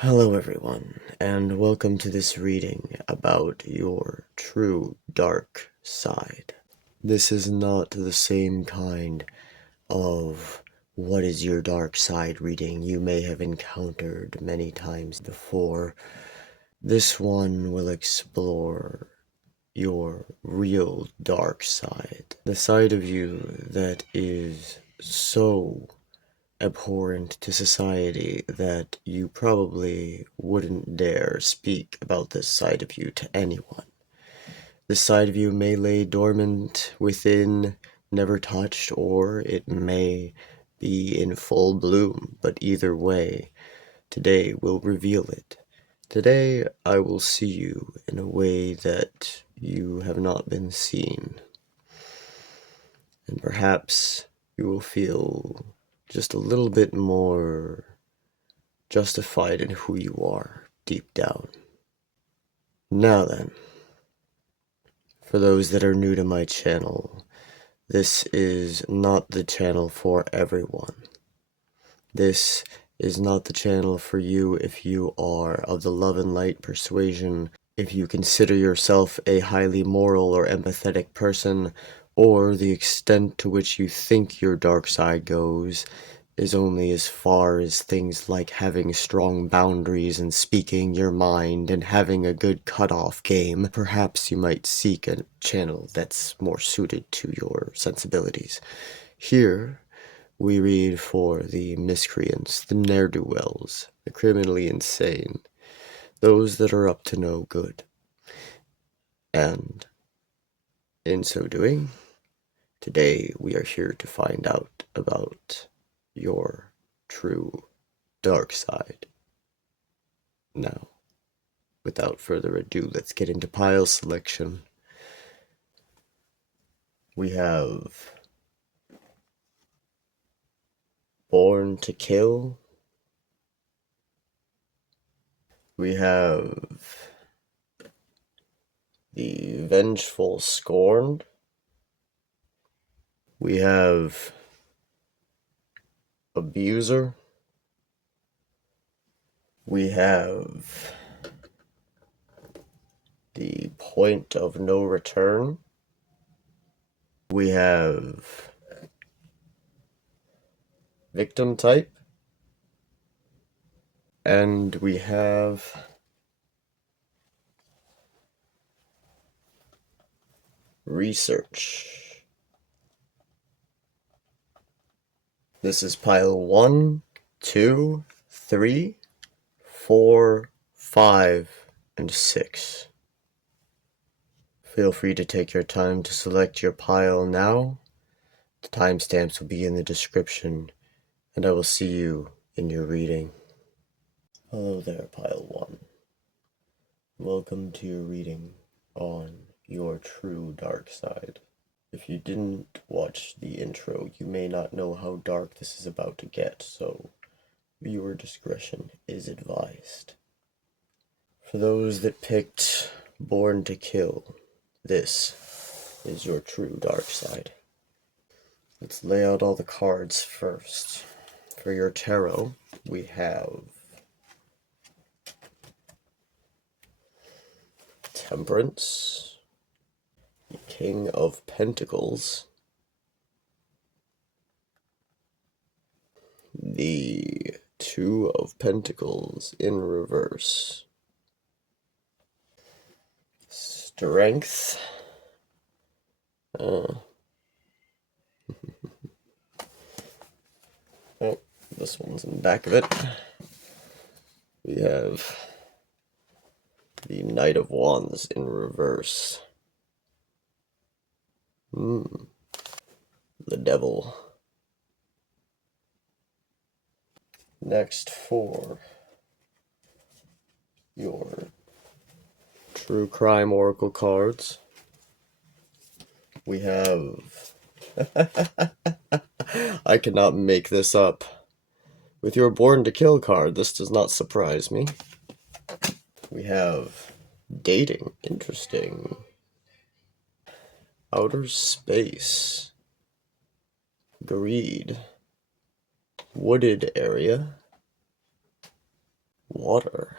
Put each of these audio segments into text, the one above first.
Hello everyone, and welcome to this reading about your true dark side. This is not the same kind of what is your dark side reading you may have encountered many times before. This one will explore your real dark side, the side of you that is so abhorrent to society that you probably wouldn't dare speak about this side of you to anyone. This side of you may lay dormant within, never touched, or it may be in full bloom, but either way, today will reveal it. Today I will see you in a way that you have not been seen. And perhaps you will feel just a little bit more justified in who you are deep down. Now then, for those that are new to my channel, this is not the channel for everyone. This is not the channel for you if you are of the love and light persuasion, if you consider yourself a highly moral or empathetic person, or the extent to which you think your dark side goes is only as far as things like having strong boundaries and speaking your mind and having a good cutoff game. Perhaps you might seek a channel that's more suited to your sensibilities. Here, we read for the miscreants, the ne'er-do-wells, the criminally insane, those that are up to no good. And in so doing, today we are here to find out about your true dark side. Now, without further ado, let's get into pile selection. We have Born to Kill. We have the Vengeful Scorned. We have Abuser. We have the Point of No Return. We have Victim Type. And we have Research. This is pile 1, 2, 3, 4, 5, and 6. Feel free to take your time to select your pile now. The timestamps will be in the description, and I will see you in your reading. Hello there, pile 1. Welcome to your reading on your true dark side. If you didn't watch the intro, you may not know how dark this is about to get, so viewer discretion is advised. For those that picked Born to Kill, this is your true dark side. Let's lay out all the cards first. For your tarot, we have Temperance, the King of Pentacles, the Two of Pentacles in reverse, Strength, oh, this one's in the back of it. We have the Knight of Wands in reverse. The Devil. Next, for your True Crime Oracle cards, we have... I cannot make this up. With your Born to Kill card, this does not surprise me. We have Dating. Interesting. Outer Space. Greed. Wooded Area. water.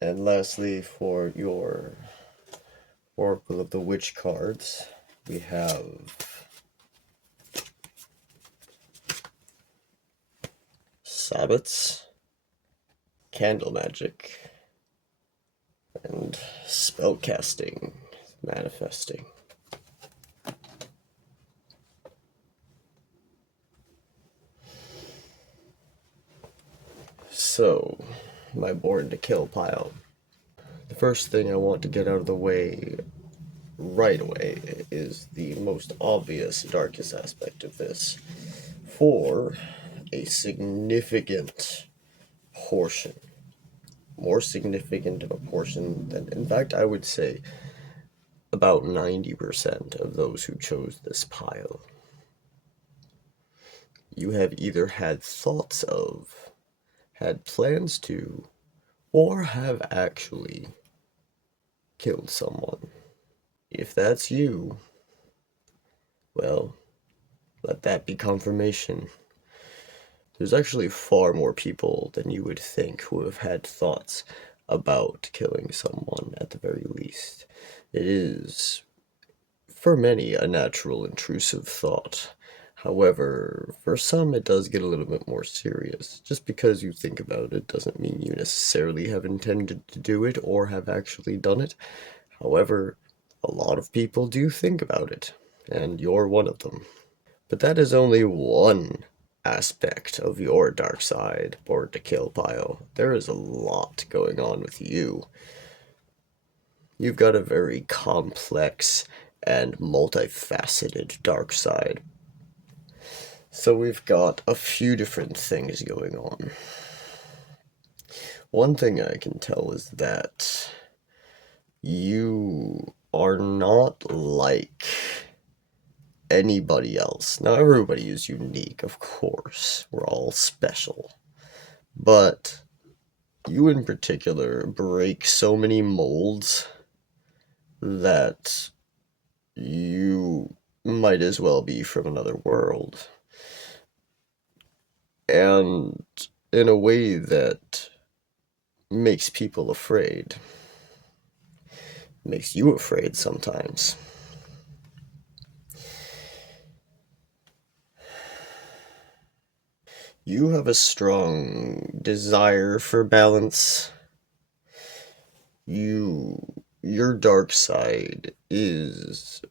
And lastly, for your Oracle of the Witch cards, we have Sabbats, Candle Magic, and Spellcasting, Manifesting. So, my Born to Kill pile. The first thing I want to get out of the way right away is the most obvious, darkest aspect of this. For a significant portion, more significant of a portion than, in fact, I would say about 90% of those who chose this pile, you have either had thoughts of, had plans to, or have actually killed someone. If that's you, well, let that be confirmation. There's actually far more people than you would think who have had thoughts about killing someone, at the very least. It is, for many, a natural intrusive thought. However, for some it does get a little bit more serious. Just because you think about it doesn't mean you necessarily have intended to do it or have actually done it. However, a lot of people do think about it, and you're one of them. But that is only one aspect of your dark side, Born to Kill pile. There is a lot going on with you. You've got a very complex and multifaceted dark side. So we've got a few different things going on. One thing I can tell is that you are not like anybody else. Now, everybody is unique, of course. We're all special. But you in particular break so many molds that you might as well be from another world. And in a way that makes people afraid. Makes you afraid sometimes. You have a strong desire for balance. Your dark side is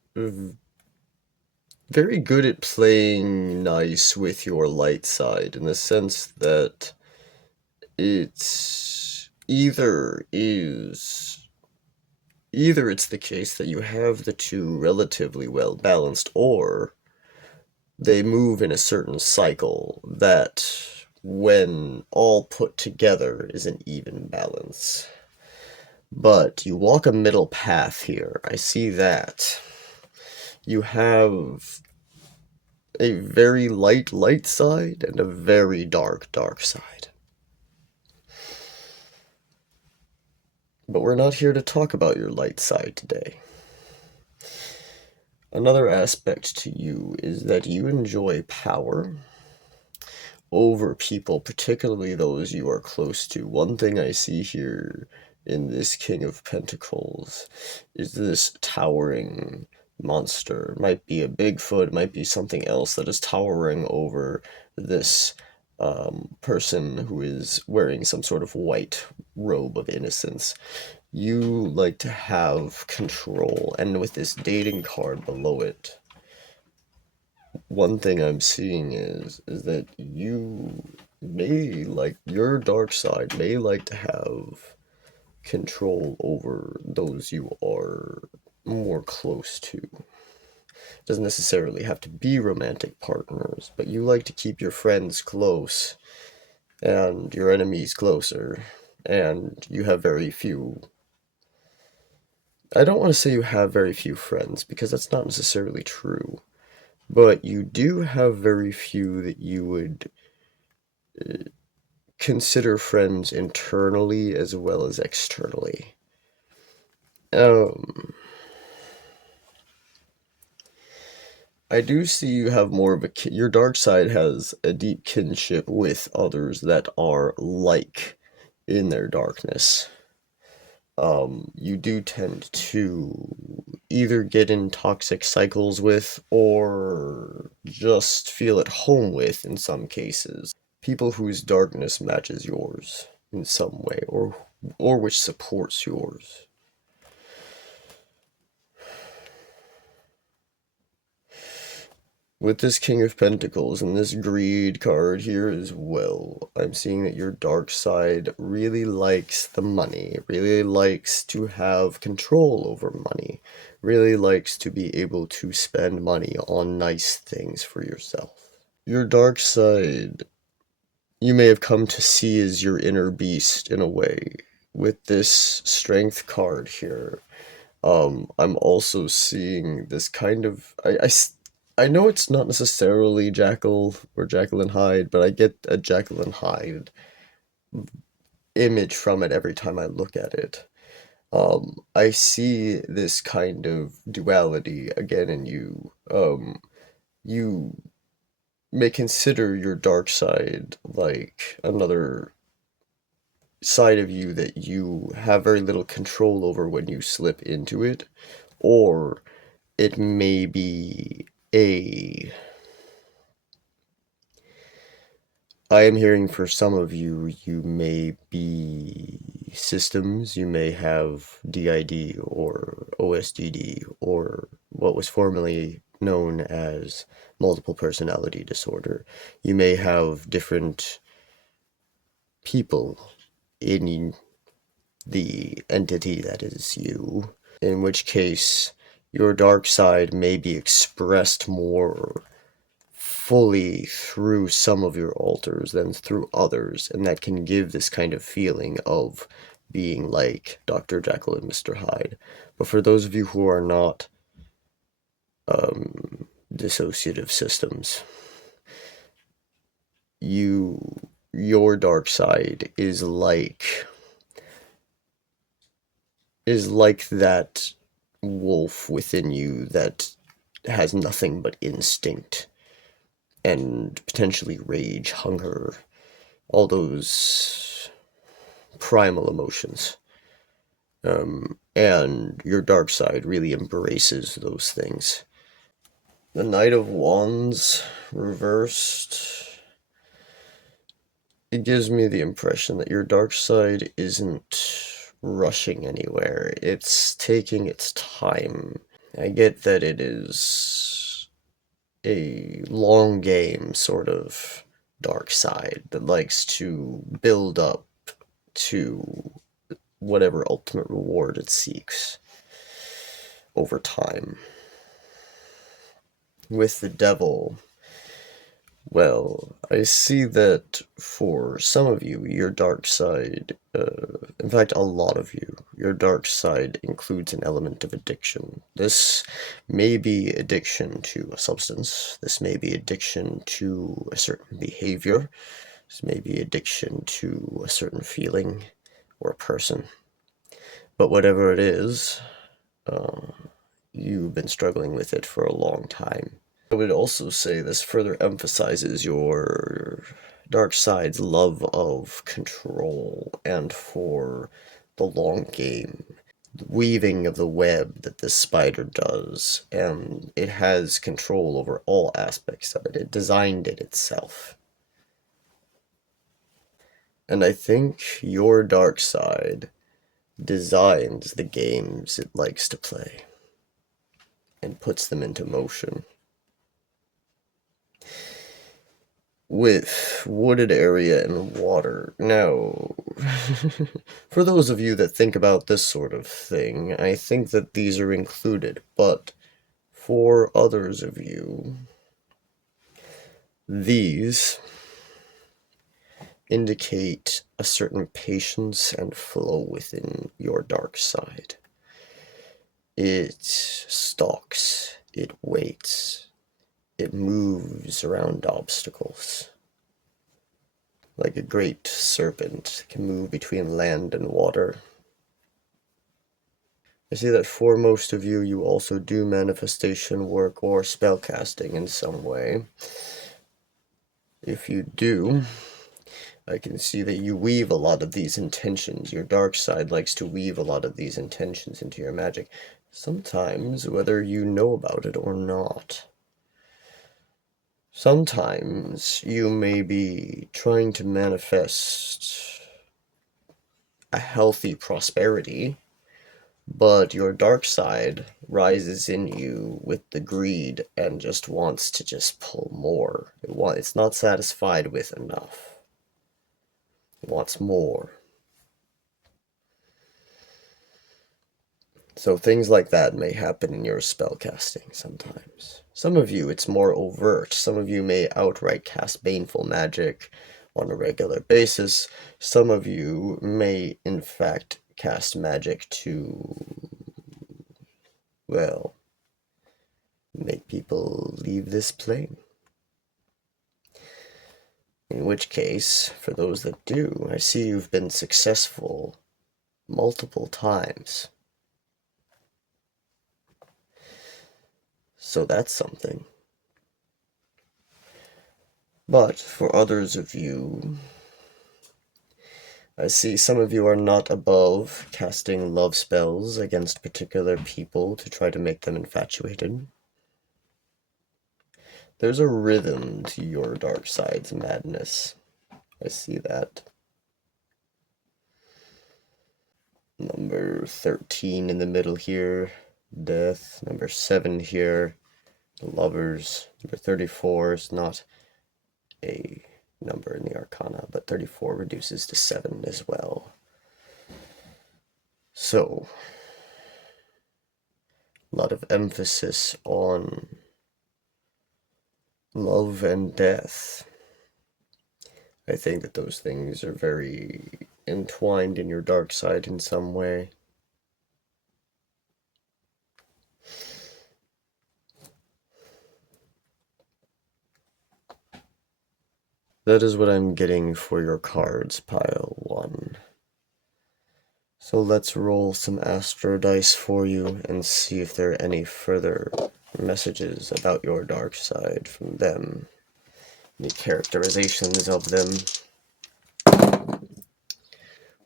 very good at playing nice with your light side, in the sense that either it's the case that you have the two relatively well balanced, or they move in a certain cycle that, when all put together, is an even balance. But you walk a middle path here. I see that. You have a very light side and a very dark side. But we're not here to talk about your light side today. Another aspect to you is that you enjoy power over people, particularly those you are close to. One thing I see here in this King of Pentacles is this towering monster. Might be a Bigfoot, might be something else that is towering over this person who is wearing some sort of white robe of innocence. You like to have control, and with this dating card below it, one thing I'm seeing is that you may, like, your dark side may like to have control over those you are more close to. It doesn't necessarily have to be romantic partners, but you like to keep your friends close and your enemies closer, and you have very few. I don't want to say you have very few friends, because that's not necessarily true. But you do have very few that you would consider friends internally as well as externally. Um, I do see you have more of a your dark side has a deep kinship with others that are like in their darkness. You do tend to either get in toxic cycles with or just feel at home with in some cases. People whose darkness matches yours in some way or which supports yours. With this King of Pentacles and this Greed card here as well, I'm seeing that your dark side really likes the money, really likes to have control over money, really likes to be able to spend money on nice things for yourself. Your dark side, you may have come to see as your inner beast in a way. With this Strength card here, I'm also seeing this kind of I know it's not necessarily Jackal or Jekyll and Hyde, but I get a Jekyll and Hyde image from it every time I look at it. I see this kind of duality again in you. You may consider your dark side like another side of you that you have very little control over when you slip into it, or it may be a I am hearing for some of you, you may be systems, you may have DID or OSDD or what was formerly known as multiple personality disorder. You may have different people in the entity that is you, in which case your dark side may be expressed more fully through some of your alters than through others, and that can give this kind of feeling of being like Dr. Jekyll and Mr. Hyde. But for those of you who are not dissociative systems, your dark side is like that wolf within you that has nothing but instinct and potentially rage, hunger, all those primal emotions. And your dark side really embraces those things. The Knight of Wands reversed. It gives me the impression that your dark side isn't rushing anywhere. It's taking its time. I get that it is a long game sort of dark side that likes to build up to whatever ultimate reward it seeks over time. With the Devil, well, I see that for some of you, your dark side, in fact, a lot of you, your dark side includes an element of addiction. This may be addiction to a substance, this may be addiction to a certain behavior, this may be addiction to a certain feeling or a person. But whatever it is, you've been struggling with it for a long time. I would also say this further emphasizes your dark side's love of control and for the long game. The weaving of the web that this spider does, and it has control over all aspects of it. It designed it itself. And I think your dark side designs the games it likes to play and puts them into motion. With wooded area and water. Now, for those of you that think about this sort of thing, I think that these are included, but for others of you, these indicate a certain patience and flow within your dark side. It stalks, it waits, it moves around obstacles. Like a great serpent can move between land and water. I see that for most of you, you also do manifestation work or spellcasting in some way. If you do, I can see that you weave a lot of these intentions. Your dark side likes to weave a lot of these intentions into your magic. Sometimes, whether you know about it or not. Sometimes you may be trying to manifest a healthy prosperity, but your dark side rises in you with the greed and just wants to just pull more. It's not satisfied with enough. It wants more. So things like that may happen in your spellcasting sometimes. Some of you, it's more overt. Some of you may outright cast baneful magic on a regular basis. Some of you may, in fact, cast magic to, well, make people leave this plane. In which case, for those that do, I see you've been successful multiple times. So that's something. But for others of you, I see some of you are not above casting love spells against particular people to try to make them infatuated. There's a rhythm to your dark side's madness. I see that. Number 13 in the middle here, death. Number 7 here, the lovers. Number 34 is not a number in the Arcana, but 34 reduces to 7 as well. So, a lot of emphasis on love and death. I think that those things are very entwined in your dark side in some way. That is what I'm getting for your cards, pile 1. So let's roll some astro dice for you and see if there are any further messages about your dark side from them. Any characterizations of them.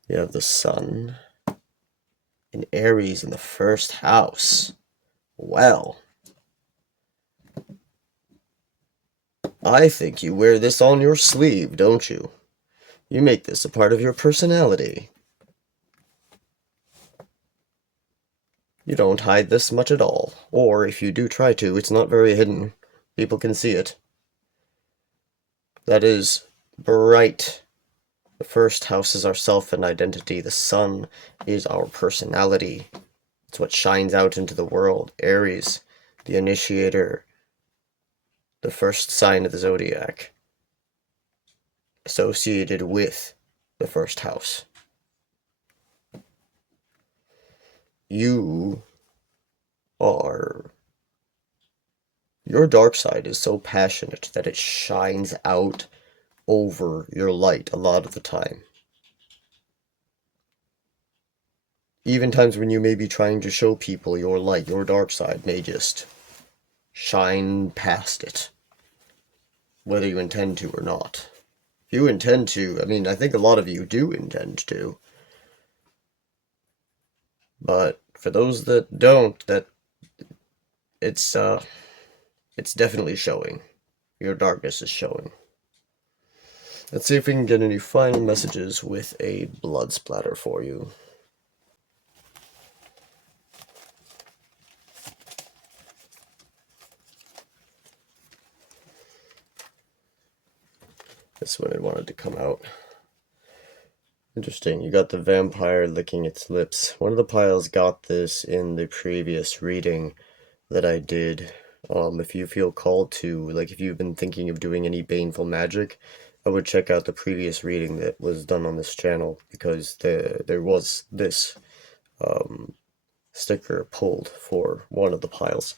We have the Sun in Aries in the first house. Well, I think you wear this on your sleeve, don't you? You make this a part of your personality. You don't hide this much at all. Or, if you do try to, it's not very hidden. People can see it. That is bright. The first house is our self and identity. The Sun is our personality. It's what shines out into the world. Aries, the initiator, the first sign of the zodiac, associated with the first house. Your dark side is so passionate that it shines out over your light a lot of the time. Even times when you may be trying to show people your light, your dark side may just shine past it, whether you intend to or not. If you intend to, I think a lot of you do intend to. But for those that don't, it's definitely showing. Your darkness is showing. Let's see if we can get any final messages with a blood splatter for you. This one I wanted to come out. Interesting, you got the vampire licking its lips. One of the piles got this in the previous reading that I did. If you feel called to, like if you've been thinking of doing any baneful magic, I would check out the previous reading that was done on this channel, because there was this sticker pulled for one of the piles.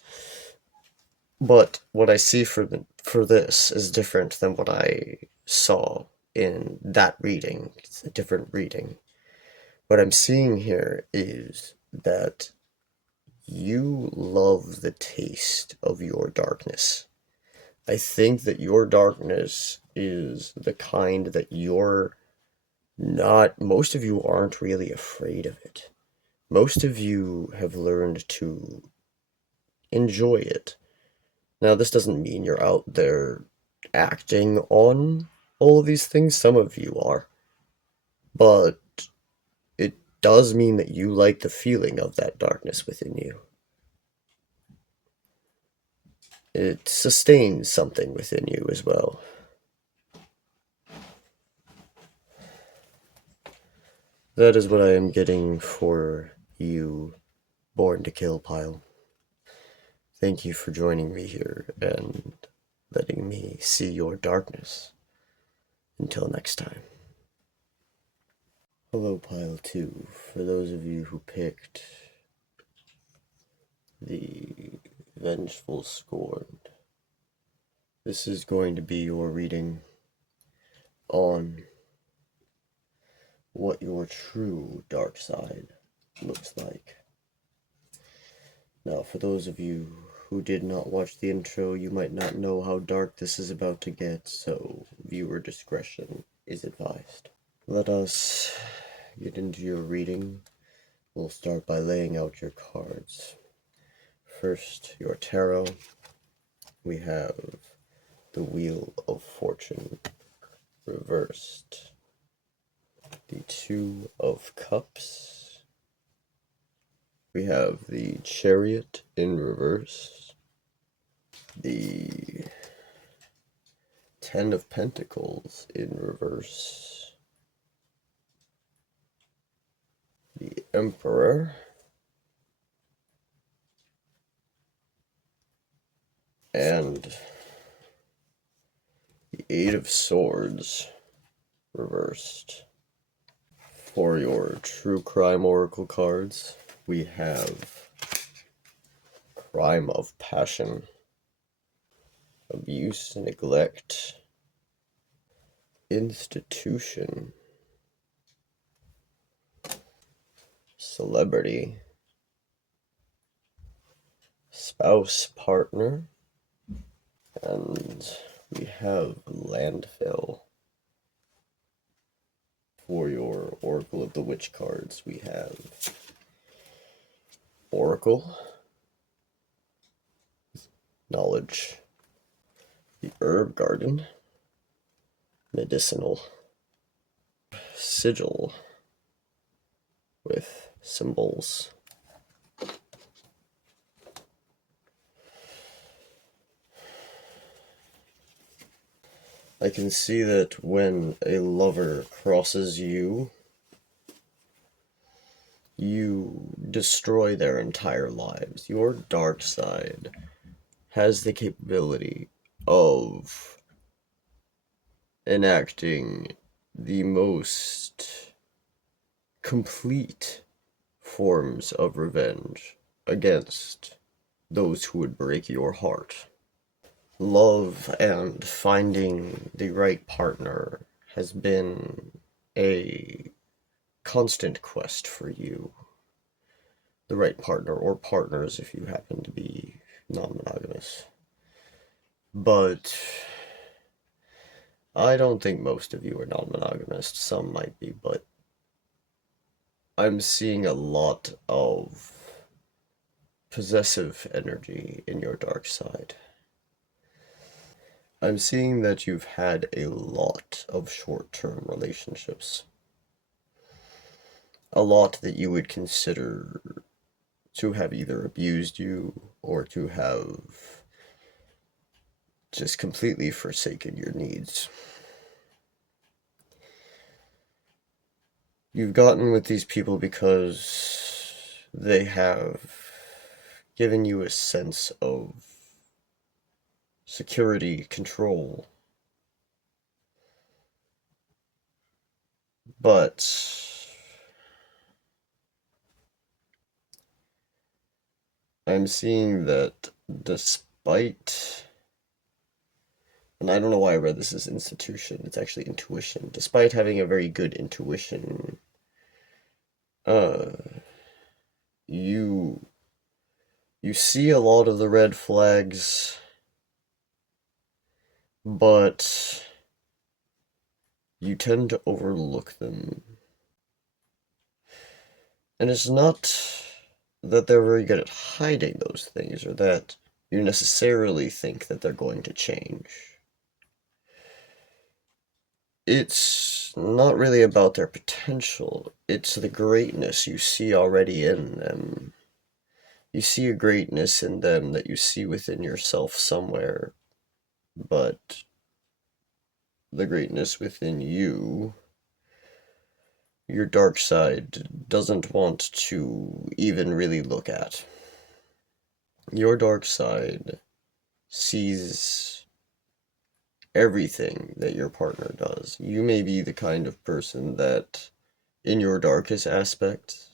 But what I see for this is different than what I saw in that reading. It's a different reading. What I'm seeing here is that you love the taste of your darkness. I think that your darkness is the kind that most of you aren't really afraid of it. Most of you have learned to enjoy it. Now, this doesn't mean you're out there acting on all of these things. Some of you are. But it does mean that you like the feeling of that darkness within you. It sustains something within you as well. That is what I am getting for you, Born to Kill Pile. Thank you for joining me here and letting me see your darkness. Until next time. Hello, Pile 2. For those of you who picked the Vengeful Scorned, this is going to be your reading on what your true dark side looks like. Now, for those of you who did not watch the intro, you might not know how dark this is about to get, so viewer discretion is advised. Let us get into your reading. We'll start by laying out your cards. First, your tarot. We have the Wheel of Fortune reversed, the Two of Cups, we have the Chariot in reverse, the Ten of Pentacles in reverse, the Emperor, and the Eight of Swords reversed. For your True Crime Oracle cards, we have Crime of Passion, Abuse, Neglect, Institution, Celebrity, Spouse, Partner, and we have Landfill. For your Oracle of the Witch cards, we have Oracle, Knowledge, the Herb Garden, Medicinal, Sigil with symbols, I can see that when a lover crosses you, you destroy their entire lives. Your dark side has the capability of enacting the most complete forms of revenge against those who would break your heart. Love and finding the right partner has been a constant quest for you. The right partner, or partners if you happen to be non-monogamous. But I don't think most of you are non-monogamous. Some might be, but I'm seeing a lot of possessive energy in your dark side. I'm seeing that you've had a lot of short-term relationships. A lot that you would consider to have either abused you or to have just completely forsaken your needs. You've gotten with these people because they have given you a sense of security, control. But I'm seeing that despite, and I don't know why I read this as institution, it's actually intuition. Despite having a very good intuition, you You see a lot of the red flags, but you tend to overlook them. And it's not that they're very good at hiding those things, or that you necessarily think that they're going to change. It's not really about their potential, it's the greatness you see already in them. You see a greatness in them that you see within yourself somewhere, but the greatness within you, your dark side doesn't want to even really look at. Your dark side sees everything that your partner does. You may be the kind of person that, in your darkest aspect,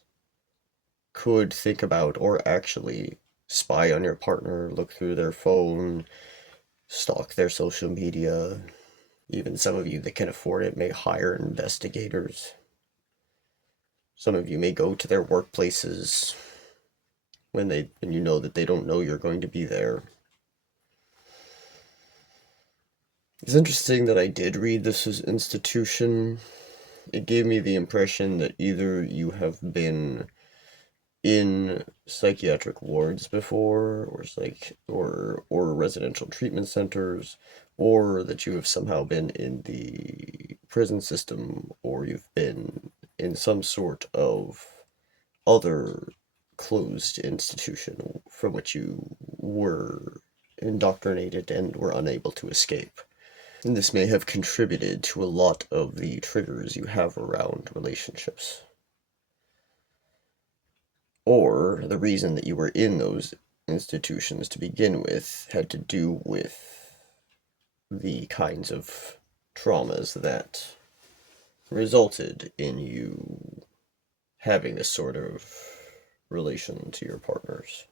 could think about or actually spy on your partner, look through their phone, stalk their social media. Even some of you that can afford it may hire investigators. Some of you may go to their workplaces when you know that they don't know you're going to be there. It's interesting that I did read this as institution. It gave me the impression that either you have been in psychiatric wards before, or residential treatment centers, or that you have somehow been in the prison system, or you've been in some sort of other closed institution from which you were indoctrinated and were unable to escape. And this may have contributed to a lot of the triggers you have around relationships. Or the reason that you were in those institutions to begin with had to do with the kinds of traumas that resulted in you having this sort of relation to your partners.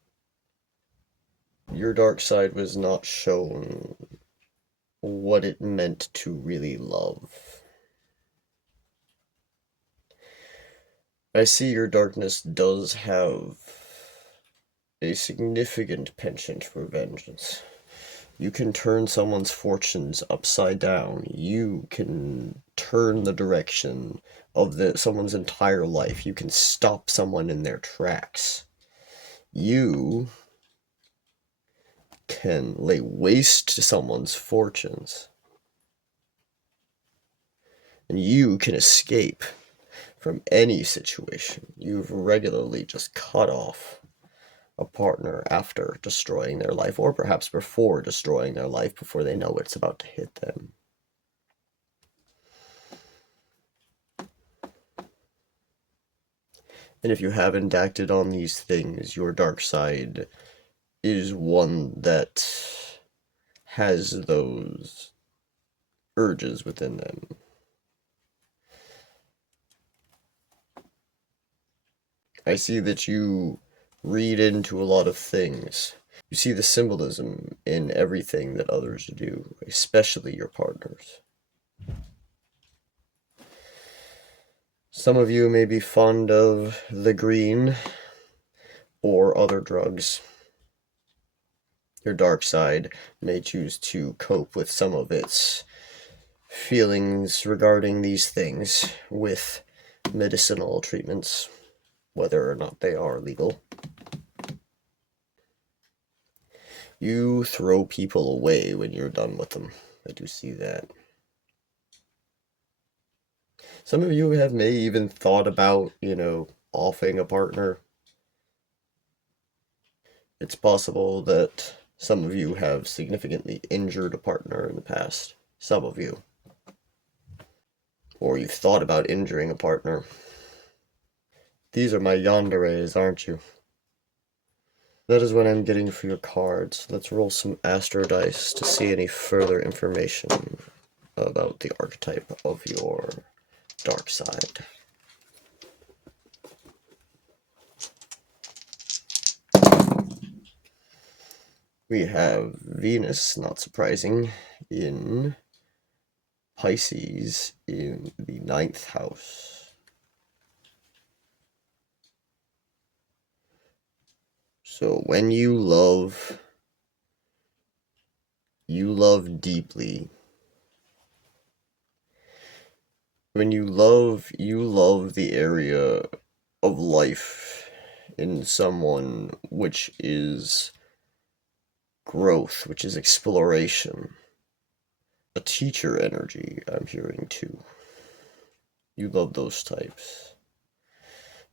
Your dark side was not shown what it meant to really love. I see your darkness does have a significant penchant for vengeance. You can turn someone's fortunes upside down. You can turn the direction of someone's entire life. You can stop someone in their tracks. You can lay waste to someone's fortunes. And you can escape from any situation. You've regularly just cut off a partner after destroying their life, or perhaps before destroying their life, before they know it's about to hit them. And if you haven't acted on these things, your dark side is one that has those urges within them. I see that you read into a lot of things. You see the symbolism in everything that others do, especially your partners. Some of you may be fond of the green or other drugs. Your dark side may choose to cope with some of its feelings regarding these things with medicinal treatments, whether or not they are legal. You throw people away when you're done with them. I do see that. Some of you may even thought about, offing a partner. It's possible that some of you have significantly injured a partner in the past. Some of you. Or you've thought about injuring a partner. These are my yanderes, aren't you? That is what I'm getting for your cards. Let's roll some astro dice to see any further information about the archetype of your dark side. We have Venus, not surprising, in Pisces in the 9th house. So when you love deeply. When you love the area of life in someone which is growth, which is exploration. A teacher energy, I'm hearing too. You love those types.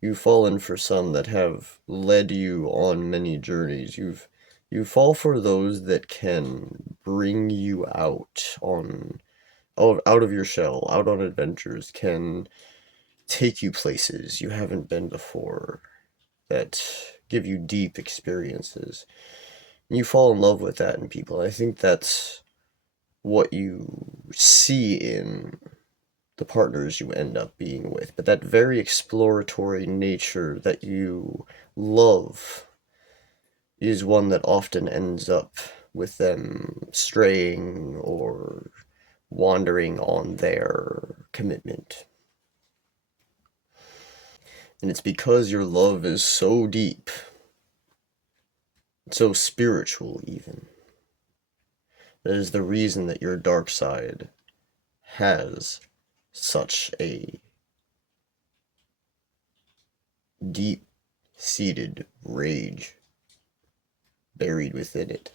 You've fallen for some that have led you on many journeys. You fall for those that can bring you out of your shell, out on adventures, can take you places you haven't been before, that give you deep experiences. And you fall in love with that in people. I think that's what you see in the partners you end up being with. But that very exploratory nature that you love is one that often ends up with them straying or wandering on their commitment. And it's because your love is so deep, so spiritual even. That is the reason that your dark side has such a deep-seated rage buried within it.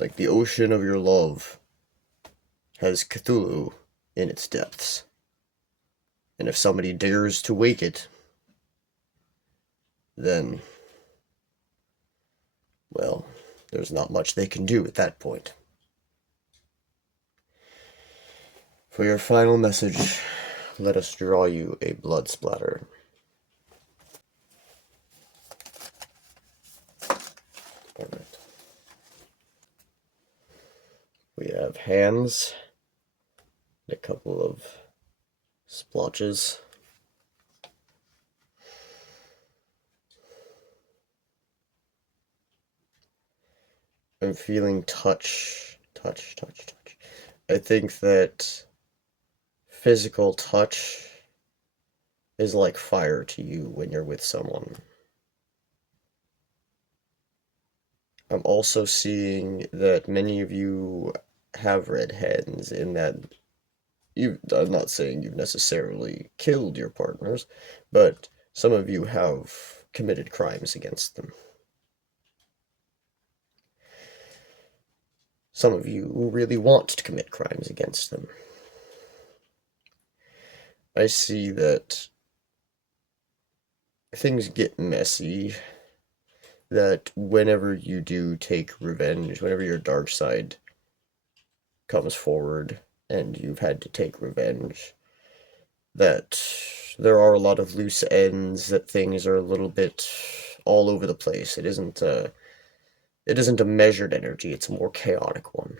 Like the ocean of your love has Cthulhu in its depths. And if somebody dares to wake it, then, well, there's not much they can do at that point. For your final message, let us draw you a blood splatter. Alright. We have hands, a couple of splotches. I'm feeling touch. I think that physical touch is like fire to you when you're with someone. I'm also seeing that many of you have red hands in that I'm not saying you've necessarily killed your partners, but some of you have committed crimes against them. Some of you really want to commit crimes against them. I see that things get messy, that whenever you do take revenge, whenever your dark side comes forward and you've had to take revenge, that there are a lot of loose ends, that things are a little bit all over the place. It isn't a measured energy, it's a more chaotic one.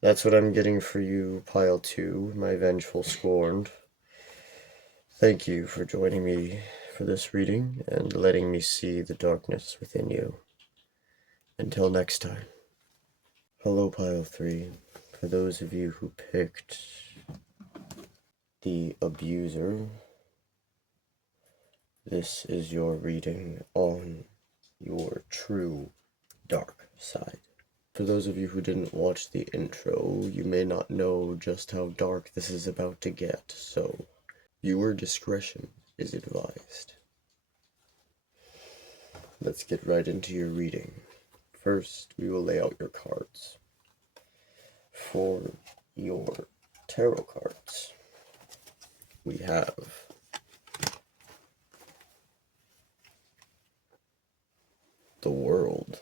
That's what I'm getting for you, Pile 2, my Vengeful Scorned. Thank you for joining me for this reading and letting me see the darkness within you. Until next time. Hello, Pile 3. For those of you who picked the Abuser, this is your reading on your true dark side. For those of you who didn't watch the intro, you may not know just how dark this is about to get, so viewer discretion is advised. Let's get right into your reading. First, we will lay out your cards. For your tarot cards, we have the World,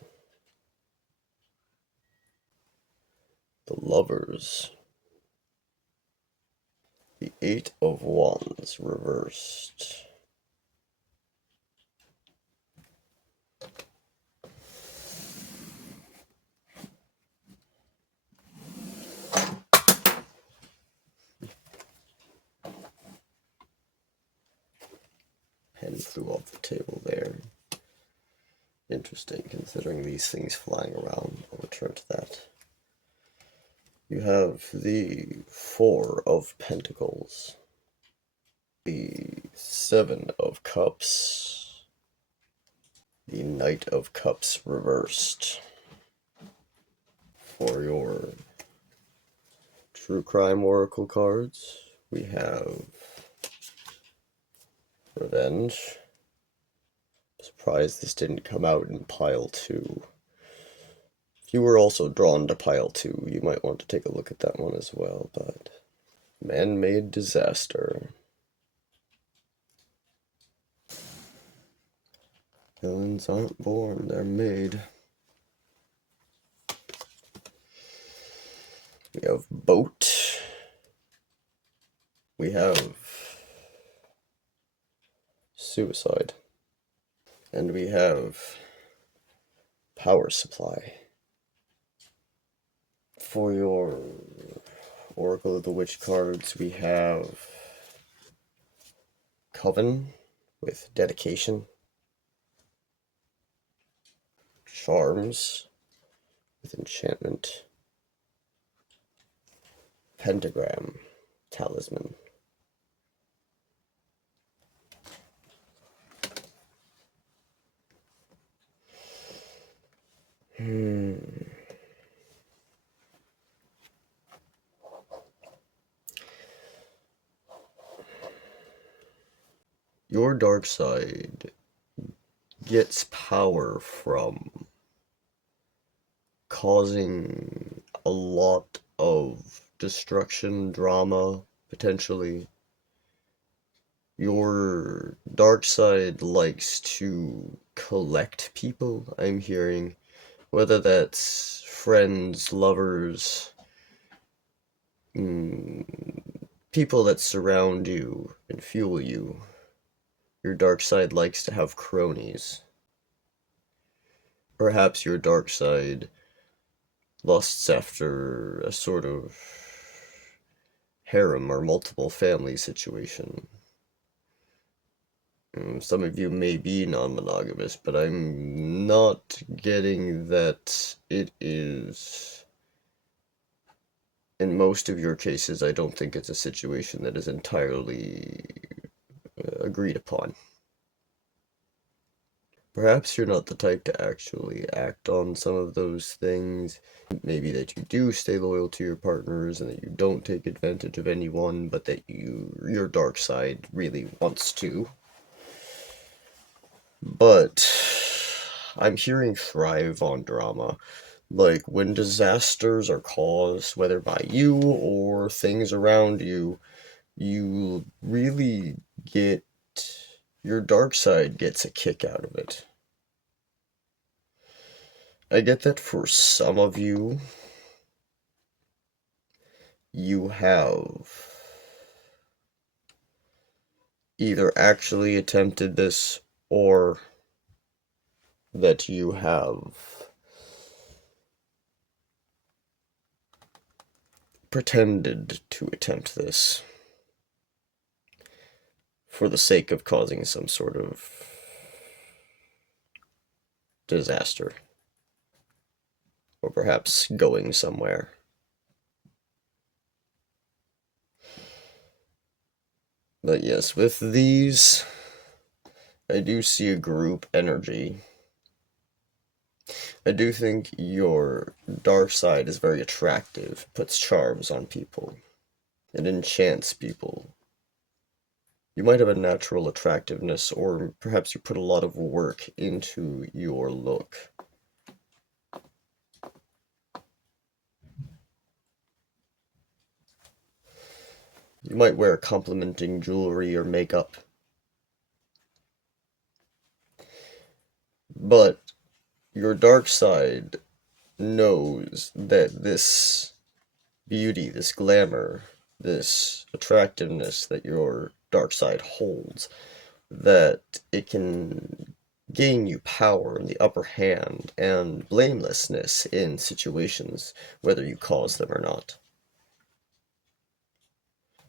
the Lovers, the Eight of Wands reversed, pen flew off the table there. Interesting, considering these things flying around. I'll return to that. You have the Four of Pentacles, The Seven of Cups. The Knight of Cups reversed. For your True Crime Oracle cards, we have Revenge. Surprised this didn't come out in pile 2. If you were also drawn to pile 2, you might want to take a look at that one as well, but Man-Made Disaster. Villains aren't born, they're made. We have Boat. We have Suicide. And we have Power Supply. For your Oracle of the Witch cards, we have Coven with Dedication. Charms with Enchantment. Pentagram, Talisman. Your dark side gets power from causing a lot of destruction, drama, potentially. Your dark side likes to collect people, I'm hearing. Whether that's friends, lovers, people that surround you and fuel you. Your dark side likes to have cronies. Perhaps your dark side lusts after a sort of harem or multiple family situation. Some of you may be non-monogamous, but I'm not getting that it is. In most of your cases, I don't think it's a situation that is entirely agreed upon. Perhaps you're not the type to actually act on some of those things. Maybe that you do stay loyal to your partners and that you don't take advantage of anyone, but that your dark side really wants to. But I'm hearing thrive on drama. Like, when disasters are caused, whether by you or things around you, you really get, your dark side gets a kick out of it. I get that for some of you, you have either actually attempted this or that you have pretended to attempt this for the sake of causing some sort of disaster, or perhaps going somewhere. But yes, with these, I do see a group energy. I do think your dark side is very attractive, puts charms on people, it enchants people. You might have a natural attractiveness, or perhaps you put a lot of work into your look. You might wear complementing jewelry or makeup. But your dark side knows that this beauty, this glamour, this attractiveness that your dark side holds, that it can gain you power and the upper hand and blamelessness in situations, whether you cause them or not.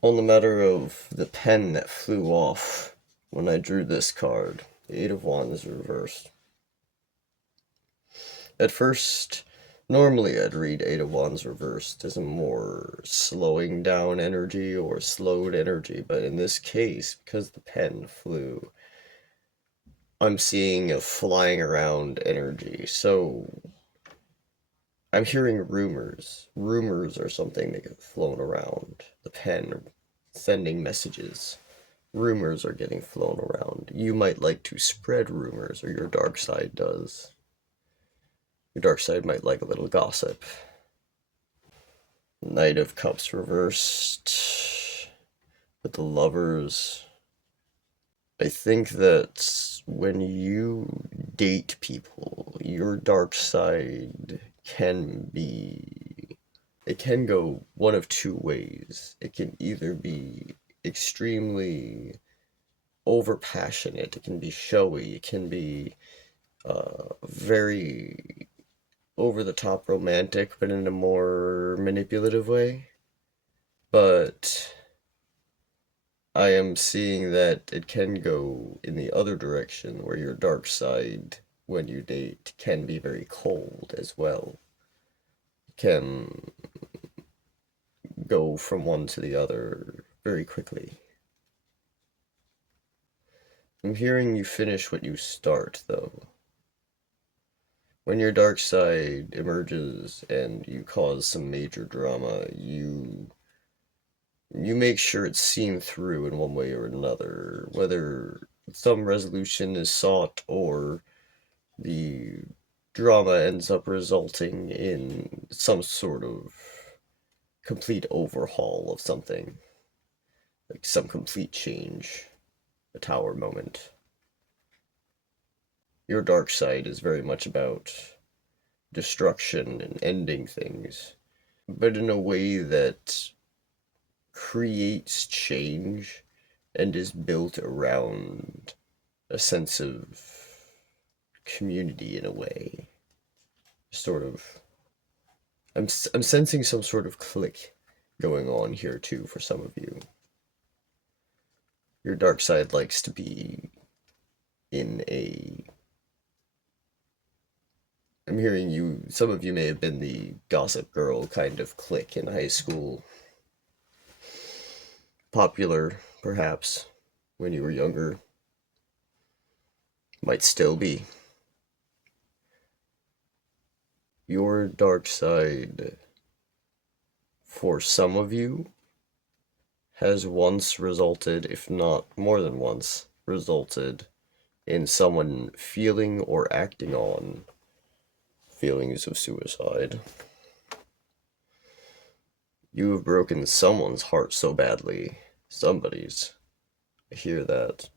On the matter of the pen that flew off when I drew this card, the Eight of Wands reversed. At first, Normally I'd read Eight of Wands reversed as a more slowing down energy or slowed energy, but in this case, because the pen flew, I'm seeing a flying around energy. So I'm hearing rumors. Rumors are something that get flown around. The pen sending messages. Rumors are getting flown around. You might like to spread rumors, or your dark side does. Your dark side might like a little gossip. Knight of Cups reversed. With the Lovers. I think that when you date people, your dark side can be. It can go one of two ways. It can either be extremely over passionate, it can be showy, it can be very over the top romantic, but in a more manipulative way. But I am seeing that it can go in the other direction, where your dark side, when you date, can be very cold as well. It can go from one to the other very quickly. I'm hearing you finish what you start, though. When your dark side emerges and you cause some major drama, you make sure it's seen through in one way or another, whether some resolution is sought or the drama ends up resulting in some sort of complete overhaul of something, like some complete change, a tower moment. Your dark side is very much about destruction and ending things, but in a way that creates change and is built around a sense of community in a way. Sort of. I'm sensing some sort of click going on here too for some of you. Your dark side likes to be in a. I'm hearing you. Some of you may have been the gossip girl kind of clique in high school. Popular, perhaps, when you were younger. Might still be. Your dark side, for some of you, has once resulted, if not more than once, resulted in someone feeling or acting on feelings of suicide. You have broken someone's heart so badly, somebody's. I hear that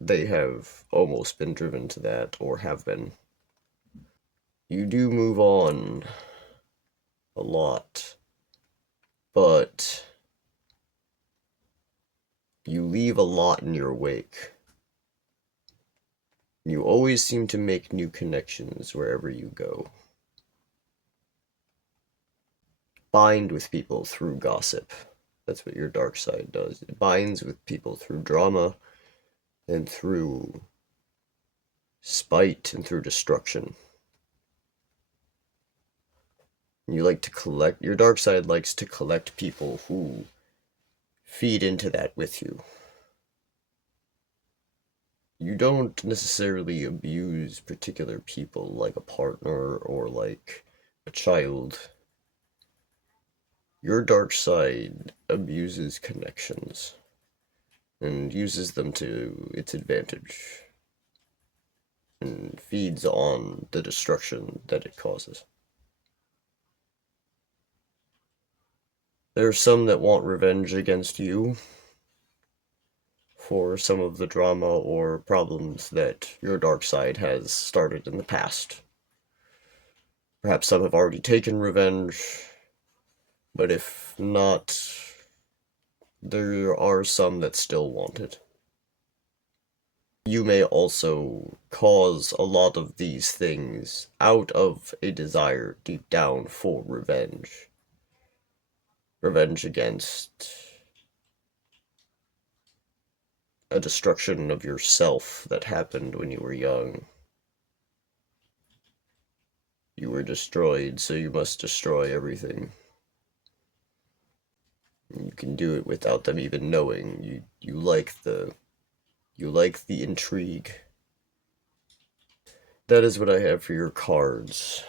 they have almost been driven to that or have been. You do move on a lot, but you leave a lot in your wake. You always seem to make new connections wherever you go. Bind with people through gossip. That's what your dark side does. It binds with people through drama and through spite and through destruction. You like to collect, your dark side likes to collect people who feed into that with you. You don't necessarily abuse particular people like a partner or like a child. Your dark side abuses connections and uses them to its advantage and feeds on the destruction that it causes. There are some that want revenge against you for some of the drama or problems that your dark side has started in the past. Perhaps some have already taken revenge, but if not, there are some that still want it. You may also cause a lot of these things out of a desire deep down for revenge. Revenge against a destruction of yourself that happened when you were young. You were destroyed, so you must destroy everything. You can do it without them even knowing. You like the intrigue. That is what I have for your cards.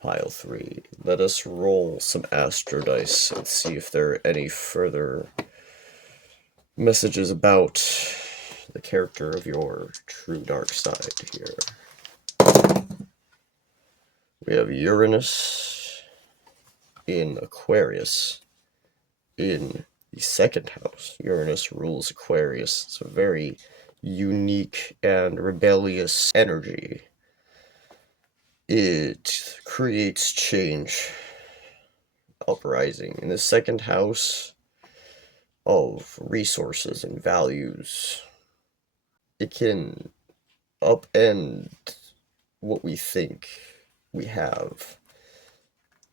Pile 3. Let us roll some astro dice and see if there are any further messages about the character of your true dark side here. We have Uranus in Aquarius in the second house. Uranus rules Aquarius. It's a very unique and rebellious energy. It creates change, uprising. In the second house of resources and values, it can upend what we think we have.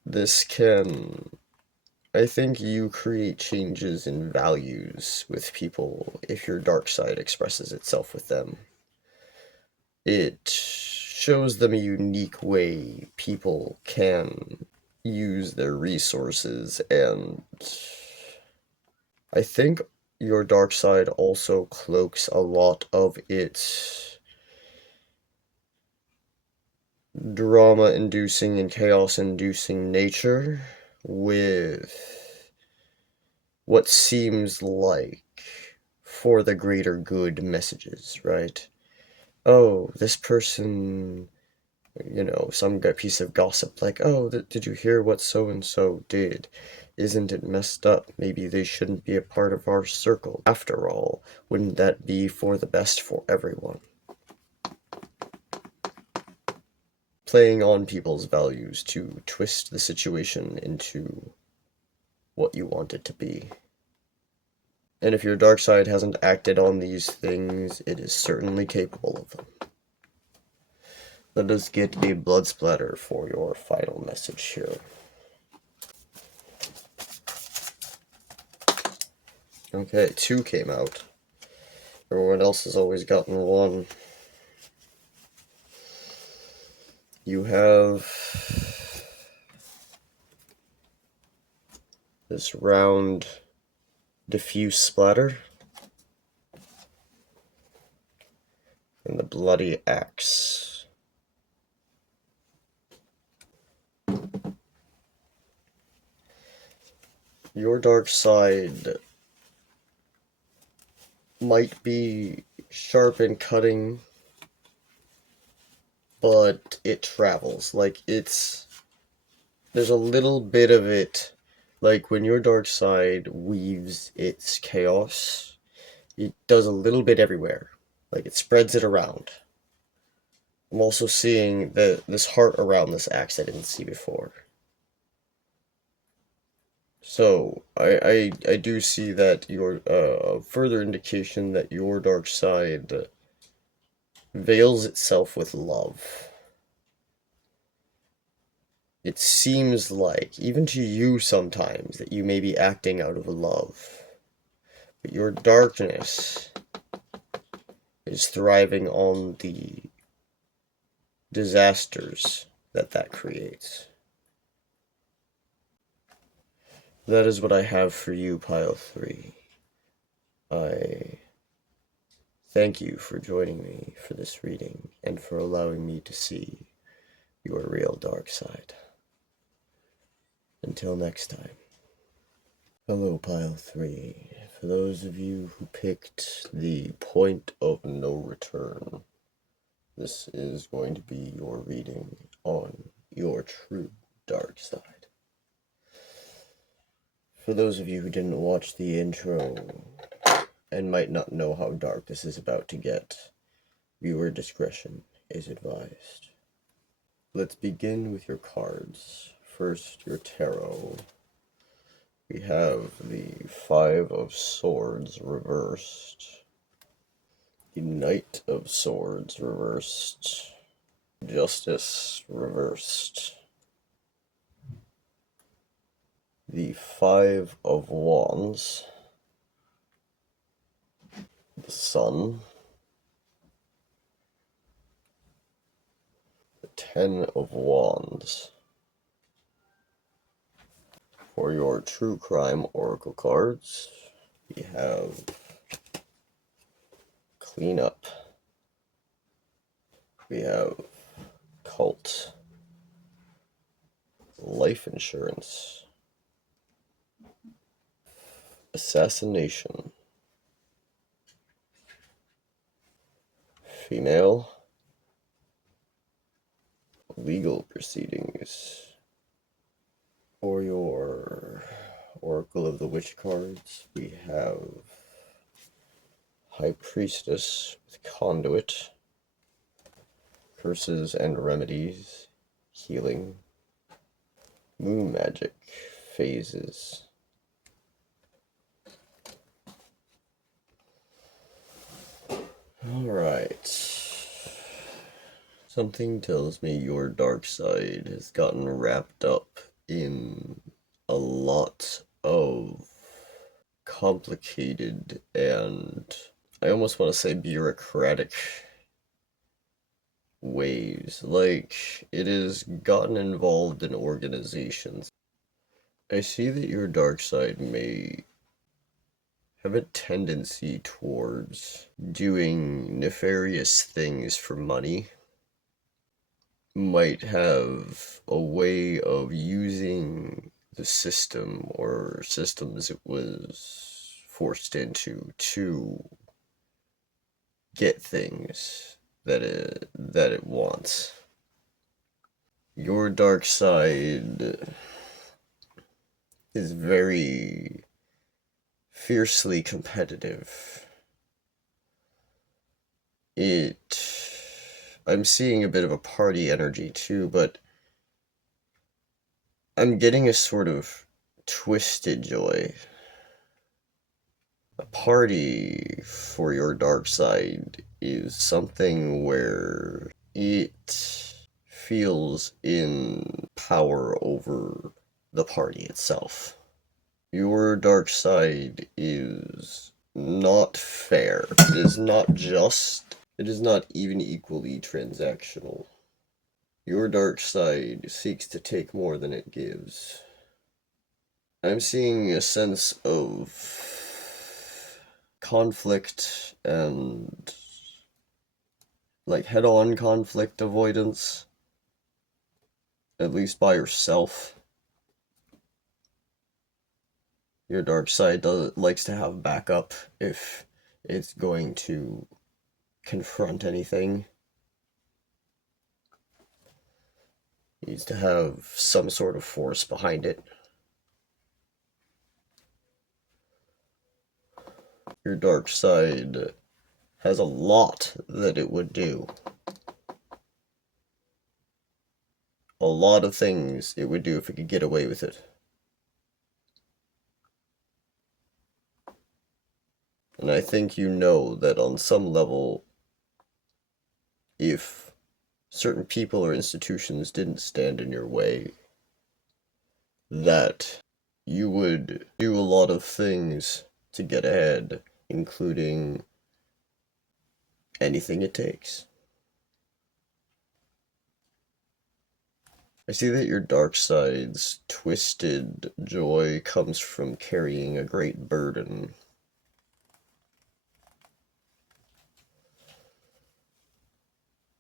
This can, I think you create changes in values with people if your dark side expresses itself with them. It shows them a unique way people can use their resources, and I think your dark side also cloaks a lot of its drama-inducing and chaos-inducing nature with what seems like for the greater good messages, right? Oh, this person, some piece of gossip like, oh, did you hear what so-and-so did? Isn't it messed up? Maybe they shouldn't be a part of our circle. After all, wouldn't that be for the best for everyone? Playing on people's values to twist the situation into what you want it to be. And if your dark side hasn't acted on these things, it is certainly capable of them. Let us get a blood splatter for your final message here. Okay, 2 came out. Everyone else has always gotten 1. You have this round diffuse splatter and the bloody axe. Your dark side might be sharp and cutting, but it travels. Like, there's a little bit of it, like when your dark side weaves its chaos, it does a little bit everywhere. Like, it spreads it around. I'm also seeing this heart around this axe I didn't see before. So, I do see that your, further indication that your dark side veils itself with love. It seems like, even to you sometimes, that you may be acting out of love. But your darkness is thriving on the disasters that creates. That is what I have for you, Pile 3. I thank you for joining me for this reading and for allowing me to see your real dark side. Until next time. Hello, Pile 3. For those of you who picked the point of no return, this is going to be your reading on your true dark side. For those of you who didn't watch the intro and might not know how dark this is about to get, viewer discretion is advised. Let's begin with your cards. First, your tarot. We have the 5 of Swords reversed, the Knight of Swords reversed, Justice reversed, the 5 of Wands, the Sun, the Ten of Wands. For your True Crime Oracle cards, we have Cleanup. We have Cult. Life Insurance. Assassination. Female. Legal Proceedings. For your Oracle of the Witch cards, we have High Priestess with Conduit, Curses and Remedies, Healing, Moon Magic, Phases. Alright. Something tells me your dark side has gotten wrapped up in a lot of complicated and I almost want to say bureaucratic ways. Like, it has gotten involved in organizations. I see that your dark side may have a tendency towards doing nefarious things for money. Might have a way of using the system or systems it was forced into to get things that it wants. Your dark side is very fiercely competitive. I'm seeing a bit of a party energy too, but I'm getting a sort of twisted joy. A party for your dark side is something where it feels in power over the party itself. Your dark side is not fair. It is not just. It is not even equally transactional. Your dark side seeks to take more than it gives. I'm seeing a sense of conflict and like head-on conflict avoidance, at least by yourself. Your dark side likes to have backup if it's going to confront anything. It needs to have some sort of force behind it. Your dark side has a lot that it would do. A lot of things it would do if it could get away with it. And I think you know that on some level, if certain people or institutions didn't stand in your way, that you would do a lot of things to get ahead, including anything it takes. I see that your dark side's twisted joy comes from carrying a great burden.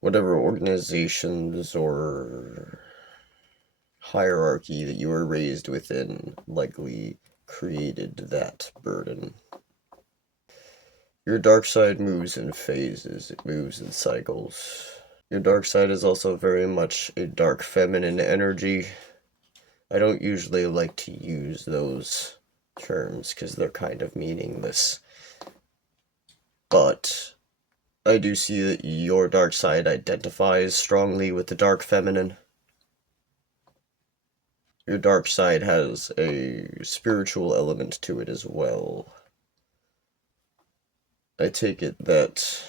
Whatever organizations or hierarchy that you were raised within likely created that burden. Your dark side moves in phases, it moves in cycles. Your dark side is also very much a dark feminine energy. I don't usually like to use those terms because they're kind of meaningless. But I do see that your dark side identifies strongly with the dark feminine. Your dark side has a spiritual element to it as well. I take it that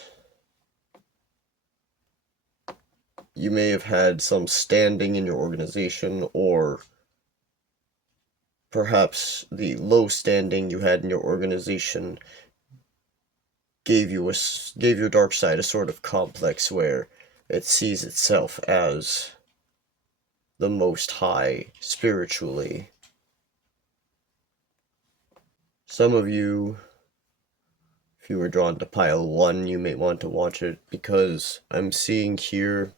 you may have had some standing in your organization, or perhaps the low standing you had in your organization gave your dark side a sort of complex where It sees itself as the most high spiritually. Some of you, if you were drawn to pile 1, you may want to watch it, because I'm seeing here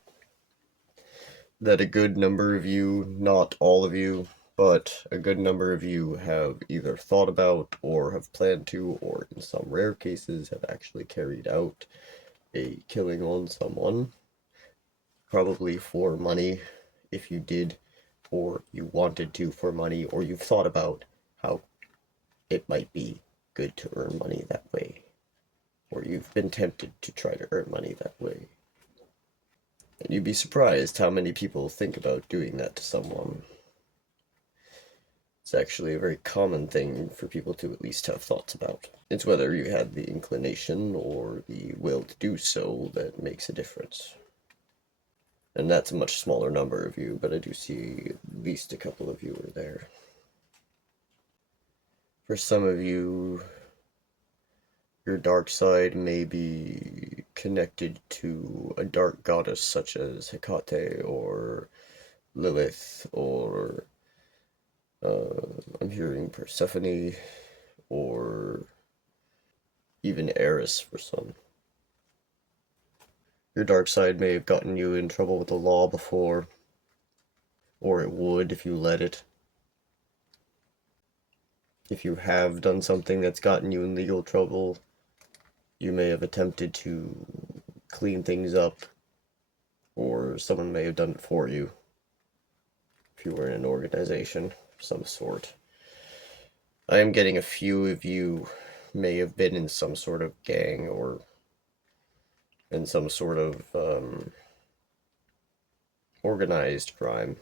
that a good number of you, not all of you, but a good number of you have either thought about or have planned to, or in some rare cases have actually carried out a killing on someone, probably for money if you did, or you wanted to for money, or you've thought about how it might be good to earn money that way, or you've been tempted to try to earn money that way. And you'd be surprised how many people think about doing that to someone. It's actually a very common thing for people to at least have thoughts about. It's whether you had the inclination or the will to do so that makes a difference. And that's a much smaller number of you, but I do see at least a couple of you are there. For some of you, your dark side may be connected to a dark goddess such as Hecate or Lilith, or I'm hearing Persephone, or even Eris for some. Your dark side may have gotten you in trouble with the law before, or it would if you let it. If you have done something that's gotten you in legal trouble, you may have attempted to clean things up, or someone may have done it for you if you were in an organization of some sort. I am getting a few of you may have been in some sort of gang or in some sort of organized crime.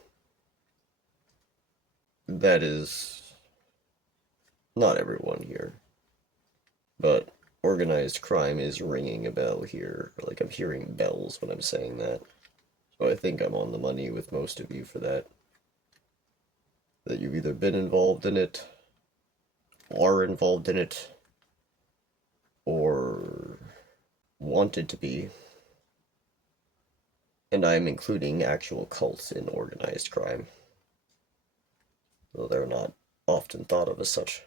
That is not everyone here, but organized crime is ringing a bell here. Like, I'm hearing bells when I'm saying that. So I think I'm on the money with most of you for that. That you've either been involved in it, are involved in it, or wanted to be. And I'm including actual cults in organized crime, though they're not often thought of as such.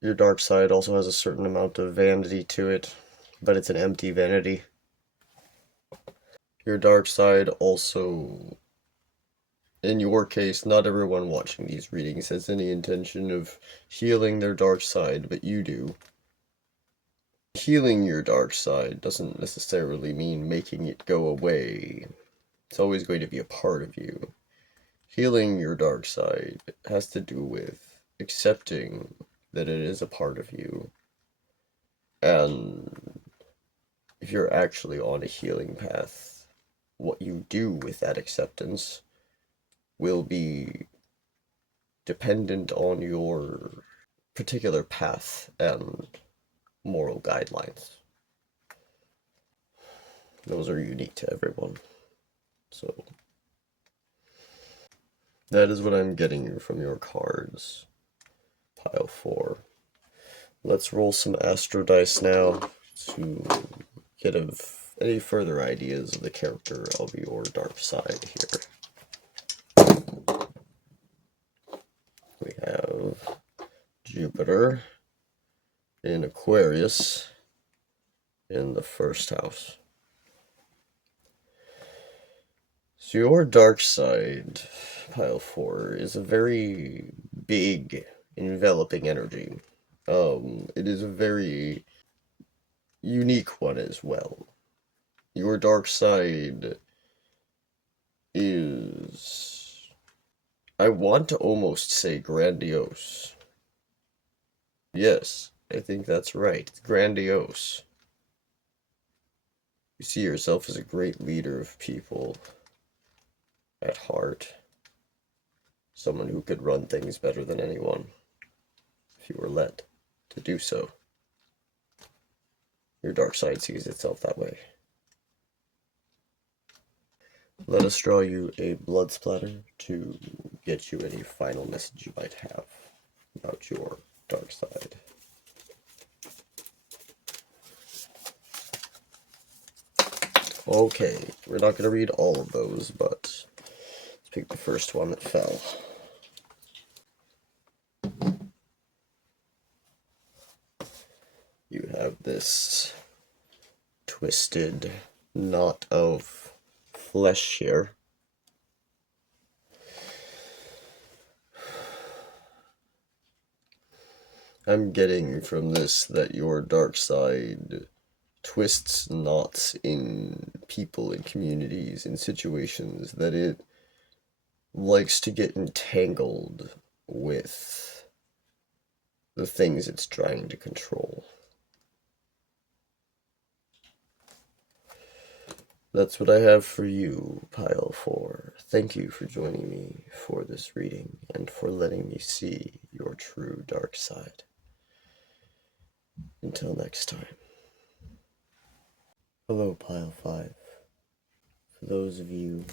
Your dark side also has a certain amount of vanity to it, but it's an empty vanity. Your dark side also, in your case, not everyone watching these readings has any intention of healing their dark side, but you do. Healing your dark side doesn't necessarily mean making it go away. It's always going to be a part of you. Healing your dark side has to do with accepting that it is a part of you. And if you're actually on a healing path, what you do with that acceptance will be dependent on your particular path and moral guidelines. Those are unique to everyone. So that is what I'm getting from your cards. Pile 4. Let's roll some astro dice now to get any further ideas of the character of your dark side here. We have Jupiter in Aquarius in the first house. So your dark side, pile 4, is a very big, enveloping energy. It is a very unique one as well. Your dark side is, I want to almost say grandiose. Yes, I think that's right. It's grandiose. You see yourself as a great leader of people at heart. Someone who could run things better than anyone, if you were let to do so. Your dark side sees itself that way. Let us draw you a blood splatter to get you any final message you might have about your dark side. Okay, we're not going to read all of those, but let's pick the first one that fell. You have this twisted knot of flesh here. I'm getting from this that your dark side twists knots in people, in communities, in situations that it likes to get entangled with the things it's trying to control. That's what I have for you, Pile 4. Thank you for joining me for this reading and for letting me see your true dark side. Until next time. Hello, Pile 5. For those of you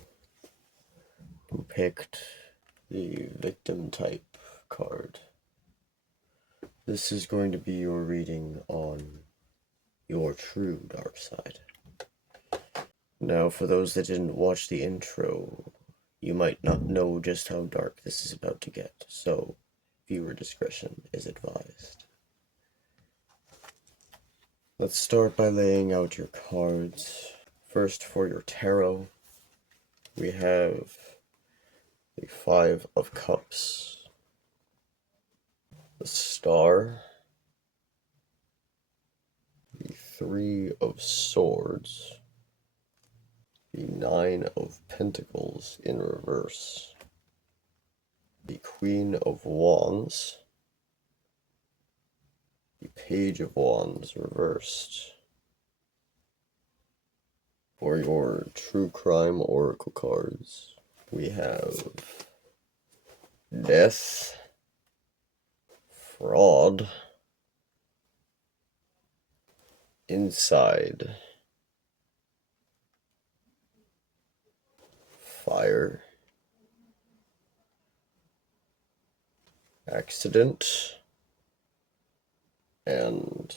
who picked the victim type card, this is going to be your reading on your true dark side. Now, for those that didn't watch the intro, you might not know just how dark this is about to get, so viewer discretion is advised. Let's start by laying out your cards. First, for your tarot, we have the 5 of Cups, the Star, the 3 of Swords, the 9 of Pentacles in reverse, the Queen of Wands, the Page of Wands reversed. For your true crime oracle cards, we have Death, Fraud, Inside, Fire, Accident, and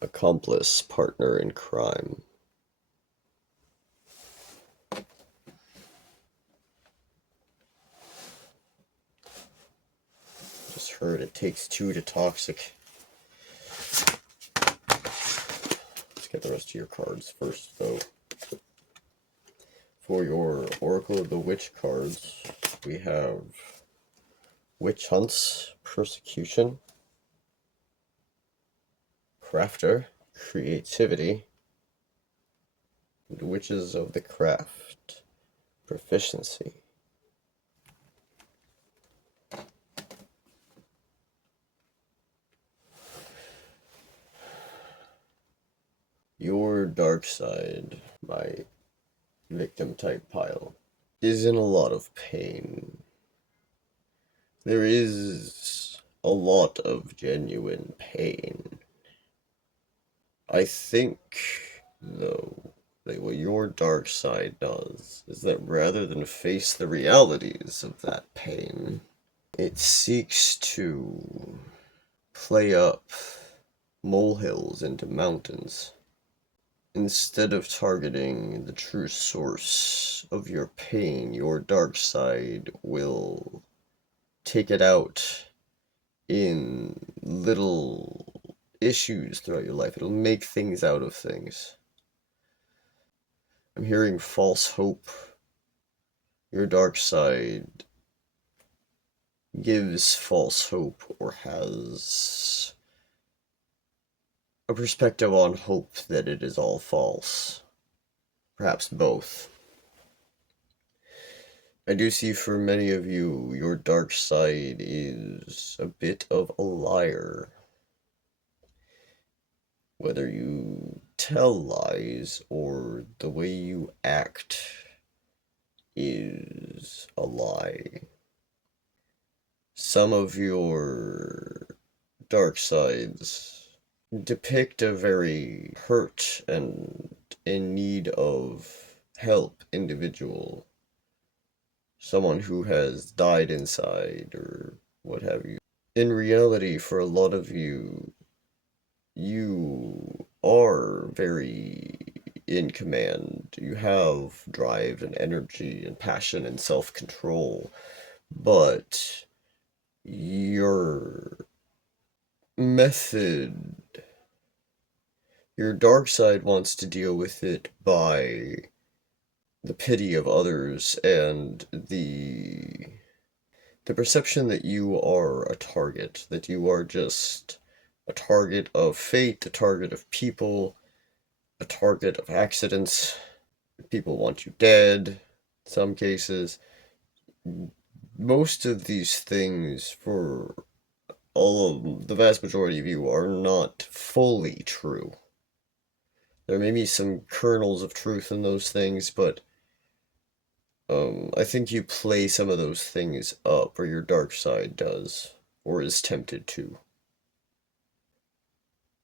Accomplice, partner in crime. Just heard it takes 2 to toxic. Let's get the rest of your cards first, though. For your Oracle of the Witch cards, we have Witch Hunts, Persecution, Crafter, Creativity, and Witches of the Craft, Proficiency. Your dark side, my victim type pile, is in a lot of pain. There is a lot of genuine pain. I think, though, that what your dark side does is that rather than face the realities of that pain, it seeks to play up molehills into mountains. Instead of targeting the true source of your pain, your dark side will take it out in little issues throughout your life. It'll make things out of things. I'm hearing false hope. Your dark side gives false hope or has a perspective on hope that it is all false. Perhaps both. I do see for many of you, your dark side is a bit of a liar. Whether you tell lies or the way you act is a lie. Some of your dark sides depict a very hurt and in need of help individual. Someone who has died inside or what have you. In reality, for a lot of you, you are very in command. You have drive and energy and passion and self-control, but your method, your dark side wants to deal with it by the pity of others and the perception that you are a target, that you are just a target of fate, a target of people, a target of accidents. People want you dead, in some cases. Most of these things, for all of the vast majority of you, are not fully true. There may be some kernels of truth in those things, but I think you play some of those things up, or your dark side does, or is tempted to.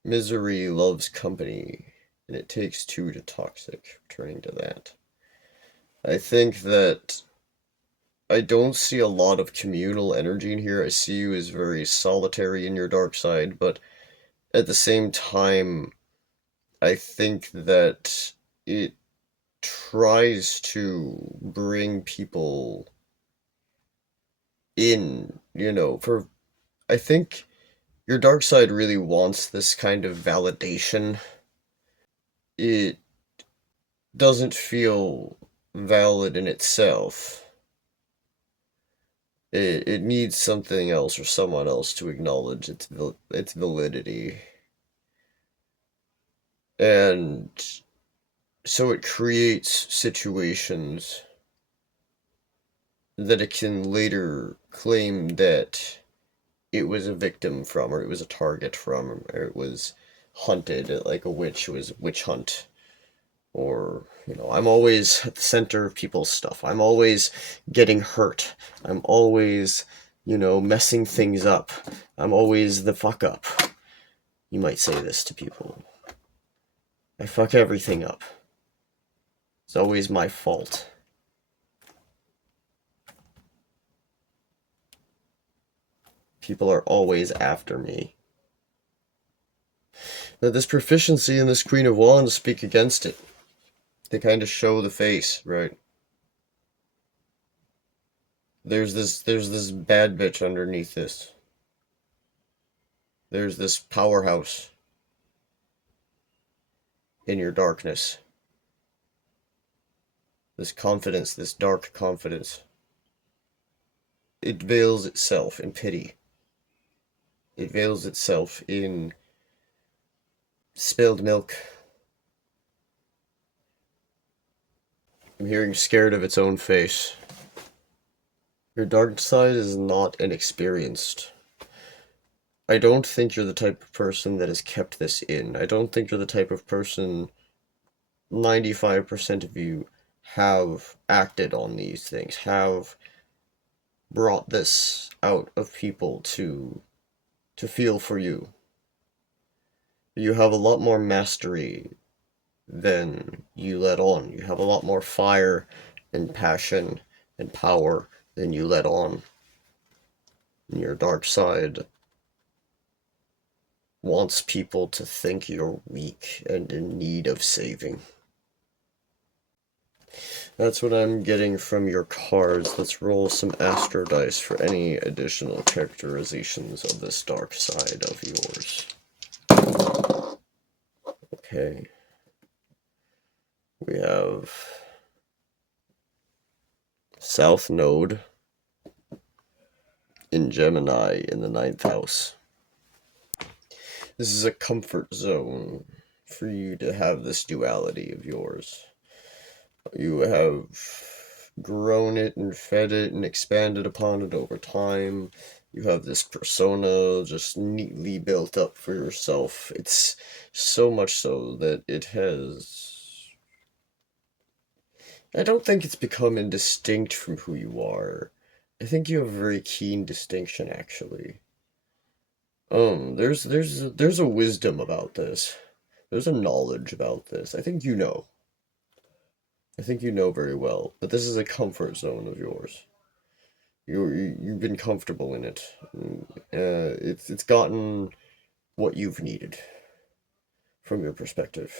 Misery loves company, and it takes two to toxic, returning to that. I think that I don't see a lot of communal energy in here. I see you as very solitary in your dark side, but at the same time, I think that it tries to bring people in, for I think your dark side really wants this kind of validation. It doesn't feel valid in itself. It needs something else or someone else to acknowledge its validity. And so it creates situations that it can later claim that it was a victim from, or it was a target from, or it was hunted like a witch. It was a witch hunt. Or, I'm always at the center of people's stuff. I'm always getting hurt. I'm always, messing things up. I'm always the fuck up. You might say this to people. I fuck everything up. It's always my fault. People are always after me. Now, this proficiency and this Queen of Wands speak against it. They kind of show the face, right? There's this bad bitch underneath this. There's this powerhouse in your darkness. This confidence, this dark confidence. It veils itself in pity. It veils itself in spilled milk. I'm hearing scared of its own face. Your dark side is not inexperienced. I don't think you're the type of person that has kept this in. I don't think you're the type of person 95% of you have acted on these things, have brought this out of people to feel for you. You have a lot more mastery than you let on. You have a lot more fire and passion and power than you let on. And your dark side wants people to think you're weak and in need of saving. That's what I'm getting from your cards. Let's roll some astro dice for any additional characterizations of this dark side of yours. Okay. We have South Node in Gemini in the 9th house. This is a comfort zone for you to have this duality of yours. You have grown it and fed it and expanded upon it over time. You have this persona just neatly built up for yourself. It's so much so that it has... I don't think it's become indistinct from who you are. I think you have a very keen distinction, actually. There's a wisdom about this. There's a knowledge about this. I think you know. I think you know very well. But this is a comfort zone of yours. You've been comfortable in it. It's gotten what you've needed from your perspective.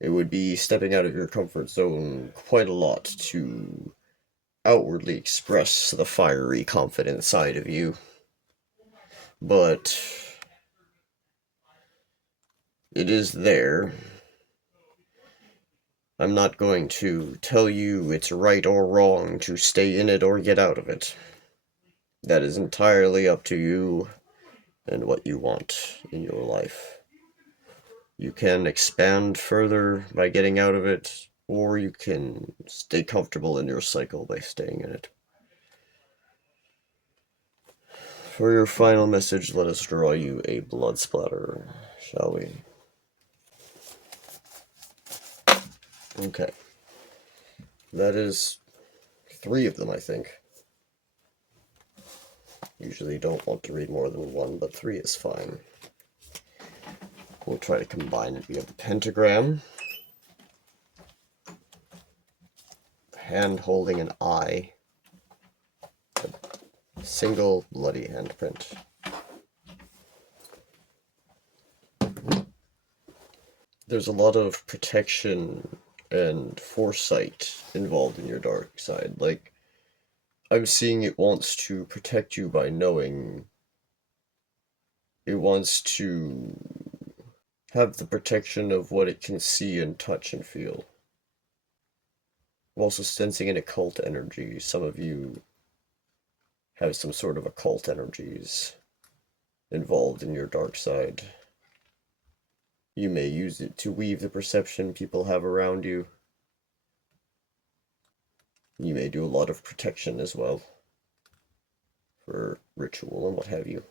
It would be stepping out of your comfort zone quite a lot to outwardly express the fiery, confident side of you. But it is there. I'm not going to tell you it's right or wrong to stay in it or get out of it. That is entirely up to you and what you want in your life. You can expand further by getting out of it, or you can stay comfortable in your cycle by staying in it. For your final message, let us draw you a blood splatter, shall we? Okay. That is 3 of them, I think. Usually don't want to read more than 1, but 3 is fine. We'll try to combine it. We have the pentagram, hand holding an eye, a single bloody handprint. There's a lot of protection and foresight involved in your dark side. Like, I'm seeing it wants to protect you by knowing. It wants to have the protection of what it can see and touch and feel. I'm also sensing an occult energy. Some of you have some sort of occult energies involved in your dark side. You may use it to weave the perception people have around you. You may do a lot of protection as well, for ritual and what have you.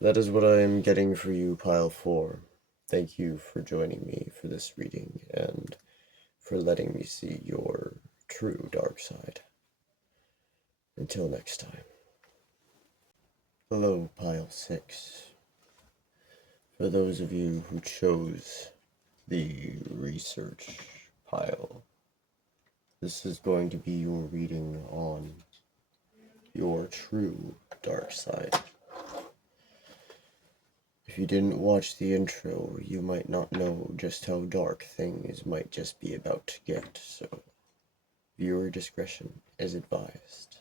That is what I am getting for you, Pile 4. Thank you for joining me for this reading and for letting me see your true dark side. Until next time. Hello, Pile 6. For those of you who chose the research pile, this is going to be your reading on your true dark side. If you didn't watch the intro, you might not know just how dark things might just be about to get, so viewer discretion is advised.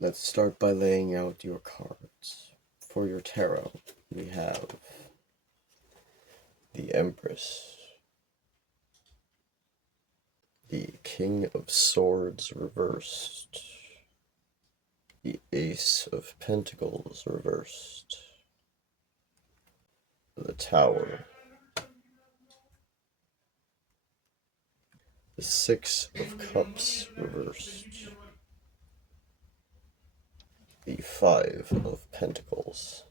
Let's start by laying out your cards. For your tarot, we have the Empress, the King of Swords reversed, the Ace of Pentacles reversed, the Tower, the Six of Cups reversed, the Five of Pentacles.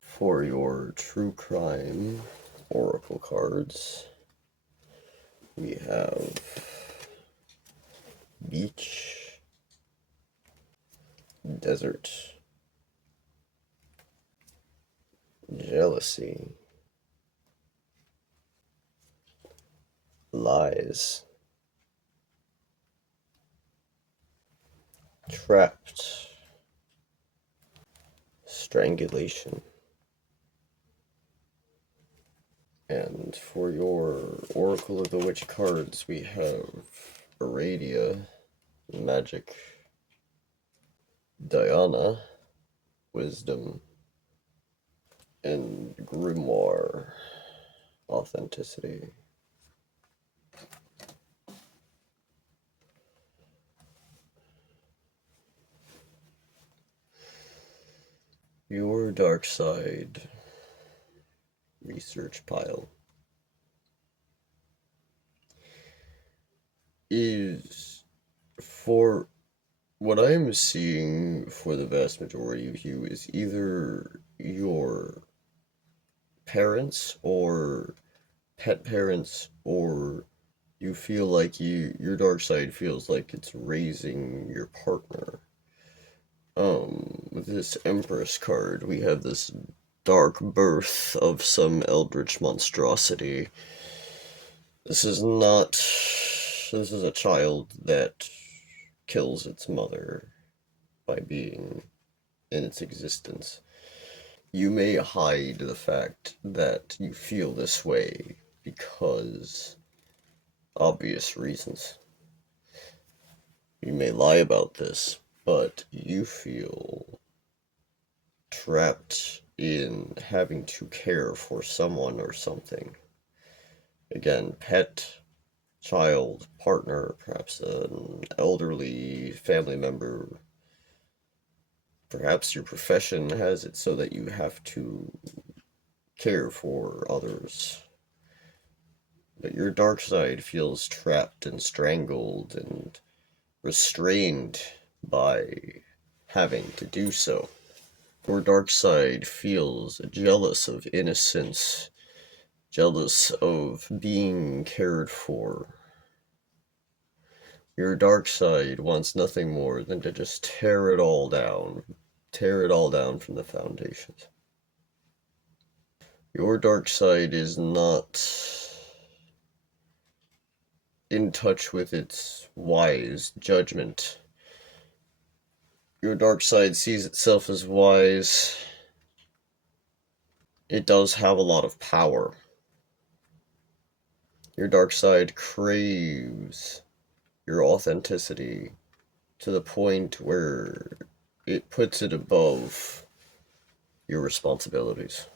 For your true crime oracle cards, we have Beach, Desert, Jealousy, Lies, Trapped, Strangulation. And for your Oracle of the Witch cards, we have Aradia, Magic, Diana, Wisdom, and Grimoire, Authenticity. Your dark side research pile is, for what I am seeing for the vast majority of you, is either your parents or pet parents, or you feel like your dark side feels like it's raising your partner. With this Empress card, we have this dark birth of some eldritch monstrosity. This is a child that kills its mother by being in its existence. You may hide the fact that you feel this way because obvious reasons. You may lie about this, but you feel trapped in having to care for someone or something. Again, pet, child, partner, perhaps an elderly family member. Perhaps your profession has it so that you have to care for others. But your dark side feels trapped and strangled and restrained by having to do so. Your dark side feels jealous of innocence, jealous of being cared for. Your dark side wants nothing more than to just tear it all down from the foundations. Your dark side is not in touch with its wise judgment. Your dark side sees itself as wise. It does have a lot of power. Your dark side craves your authenticity to the point where it puts it above your responsibilities.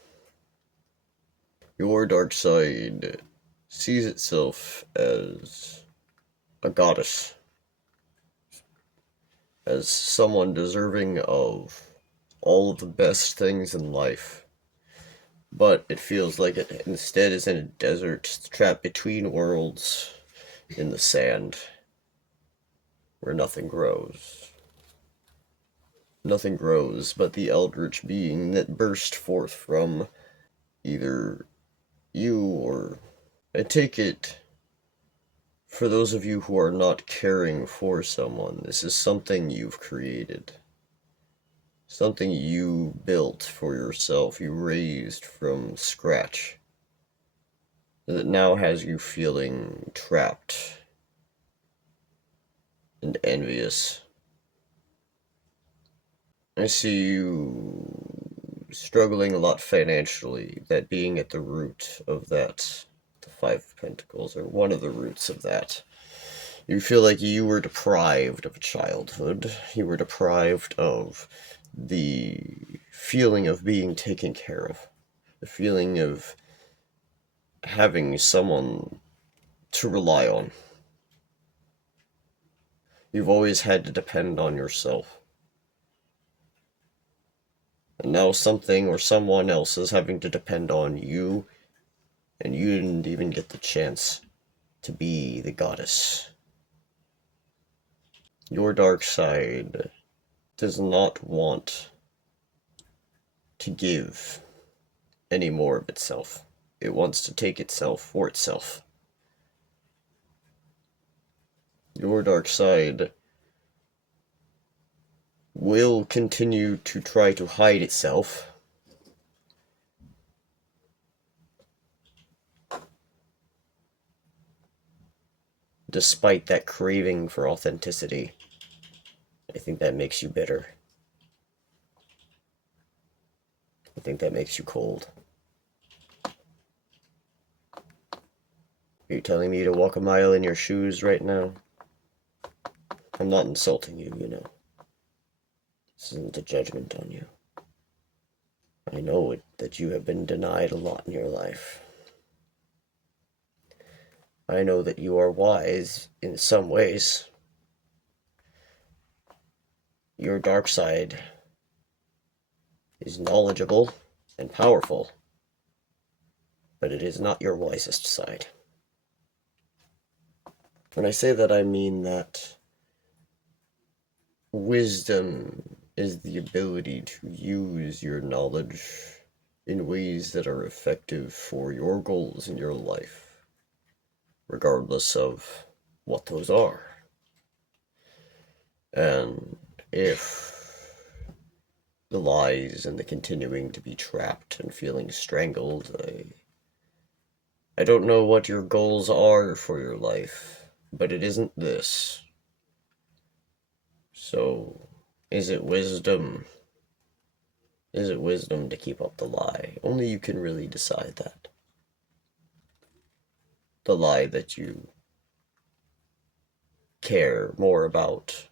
Your dark side sees itself as a goddess, as someone deserving of all of the best things in life. But it feels like it instead is in a desert, trapped between worlds, in the sand, where nothing grows. Nothing grows but the eldritch being that burst forth from either you or... I take it, for those of you who are not caring for someone, this is something you've created. Something you built for yourself, you raised from scratch. That now has you feeling trapped and envious. I see you struggling a lot financially, that being at the root of that. The Five of Pentacles are one of the roots of that. You feel like you were deprived of a childhood. You were deprived of the feeling of being taken care of. The feeling of having someone to rely on. You've always had to depend on yourself. And now something or someone else is having to depend on you, and you didn't even get the chance to be the goddess. Your dark side does not want to give any more of itself. It wants to take itself for itself. Your dark side will continue to try to hide itself. Despite that craving for authenticity. I think that makes you bitter. I think that makes you cold. Are you telling me to walk a mile in your shoes right now? I'm not insulting you, you know. This isn't a judgment on you. I know that you have been denied a lot in your life. I know that you are wise in some ways. Your dark side is knowledgeable and powerful, but it is not your wisest side. When I say that, I mean that wisdom is the ability to use your knowledge in ways that are effective for your goals in your life, regardless of what those are. And if the lies and the continuing to be trapped and feeling strangled, I don't know what your goals are for your life, but it isn't this. So Is it wisdom? Is it wisdom to keep up the lie? Only you can really decide that. The lie that you care more about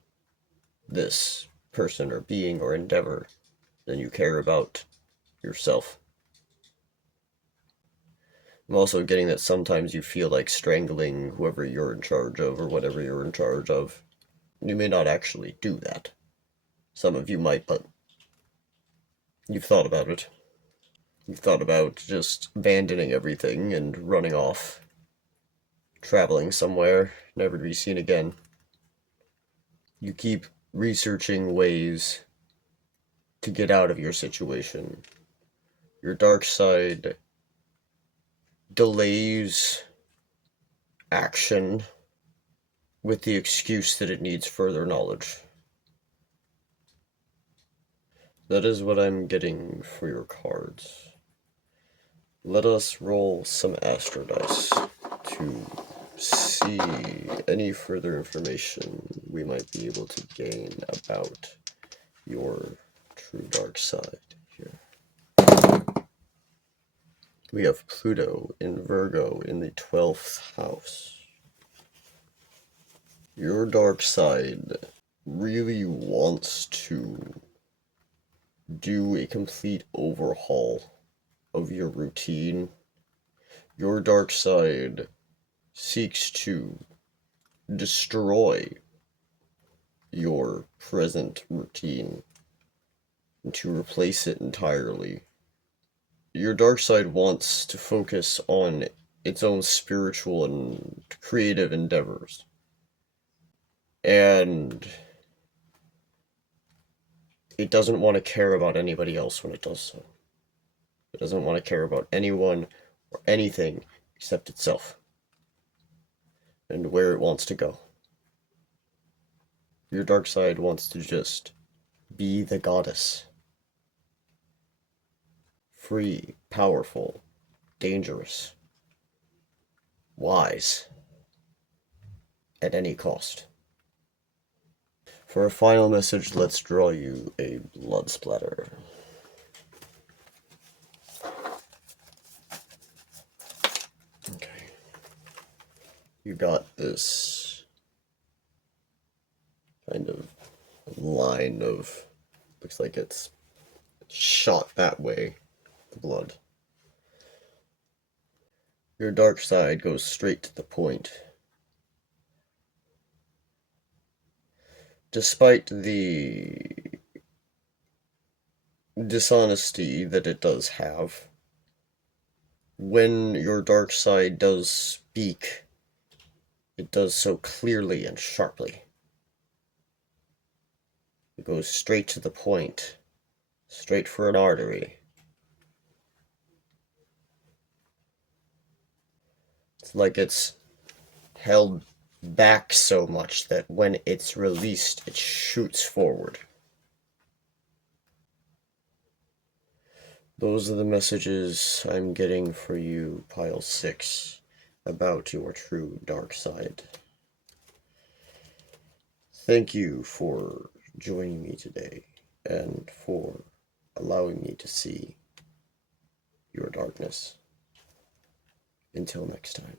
this person or being or endeavor than you care about yourself. I'm also getting that sometimes you feel like strangling whoever you're in charge of or whatever you're in charge of. You may not actually do that. Some of you might, but you've thought about it. You've thought about just abandoning everything and running off, traveling somewhere, never to be seen again. You keep researching ways to get out of your situation. Your dark side delays action with the excuse that it needs further knowledge. That is what I'm getting for your cards. Let us roll some astro dice to see any further information we might be able to gain about your true dark side here. We have Pluto in Virgo in the 12th house. Your dark side really wants to do a complete overhaul of your routine. Your dark side seeks to destroy your present routine and to replace it entirely. Your dark side wants to focus on its own spiritual and creative endeavors. And it doesn't want to care about anybody else when it does so. It doesn't want to care about anyone or anything except itself and where it wants to go. Your dark side wants to just be the goddess. Free, powerful, dangerous, wise, at any cost. For a final message, let's draw you a blood splatter. Okay. You got this kind of line of, looks like it's shot that way, the blood. Your dark side goes straight to the point. Despite the dishonesty that it does have, when your dark side does speak, it does so clearly and sharply. It goes straight to the point, straight for an artery. It's like it's held back so much that when it's released, it shoots forward. Those are the messages I'm getting for you, Pile 6, about your true dark side. Thank you for joining me today and for allowing me to see your darkness. Until next time.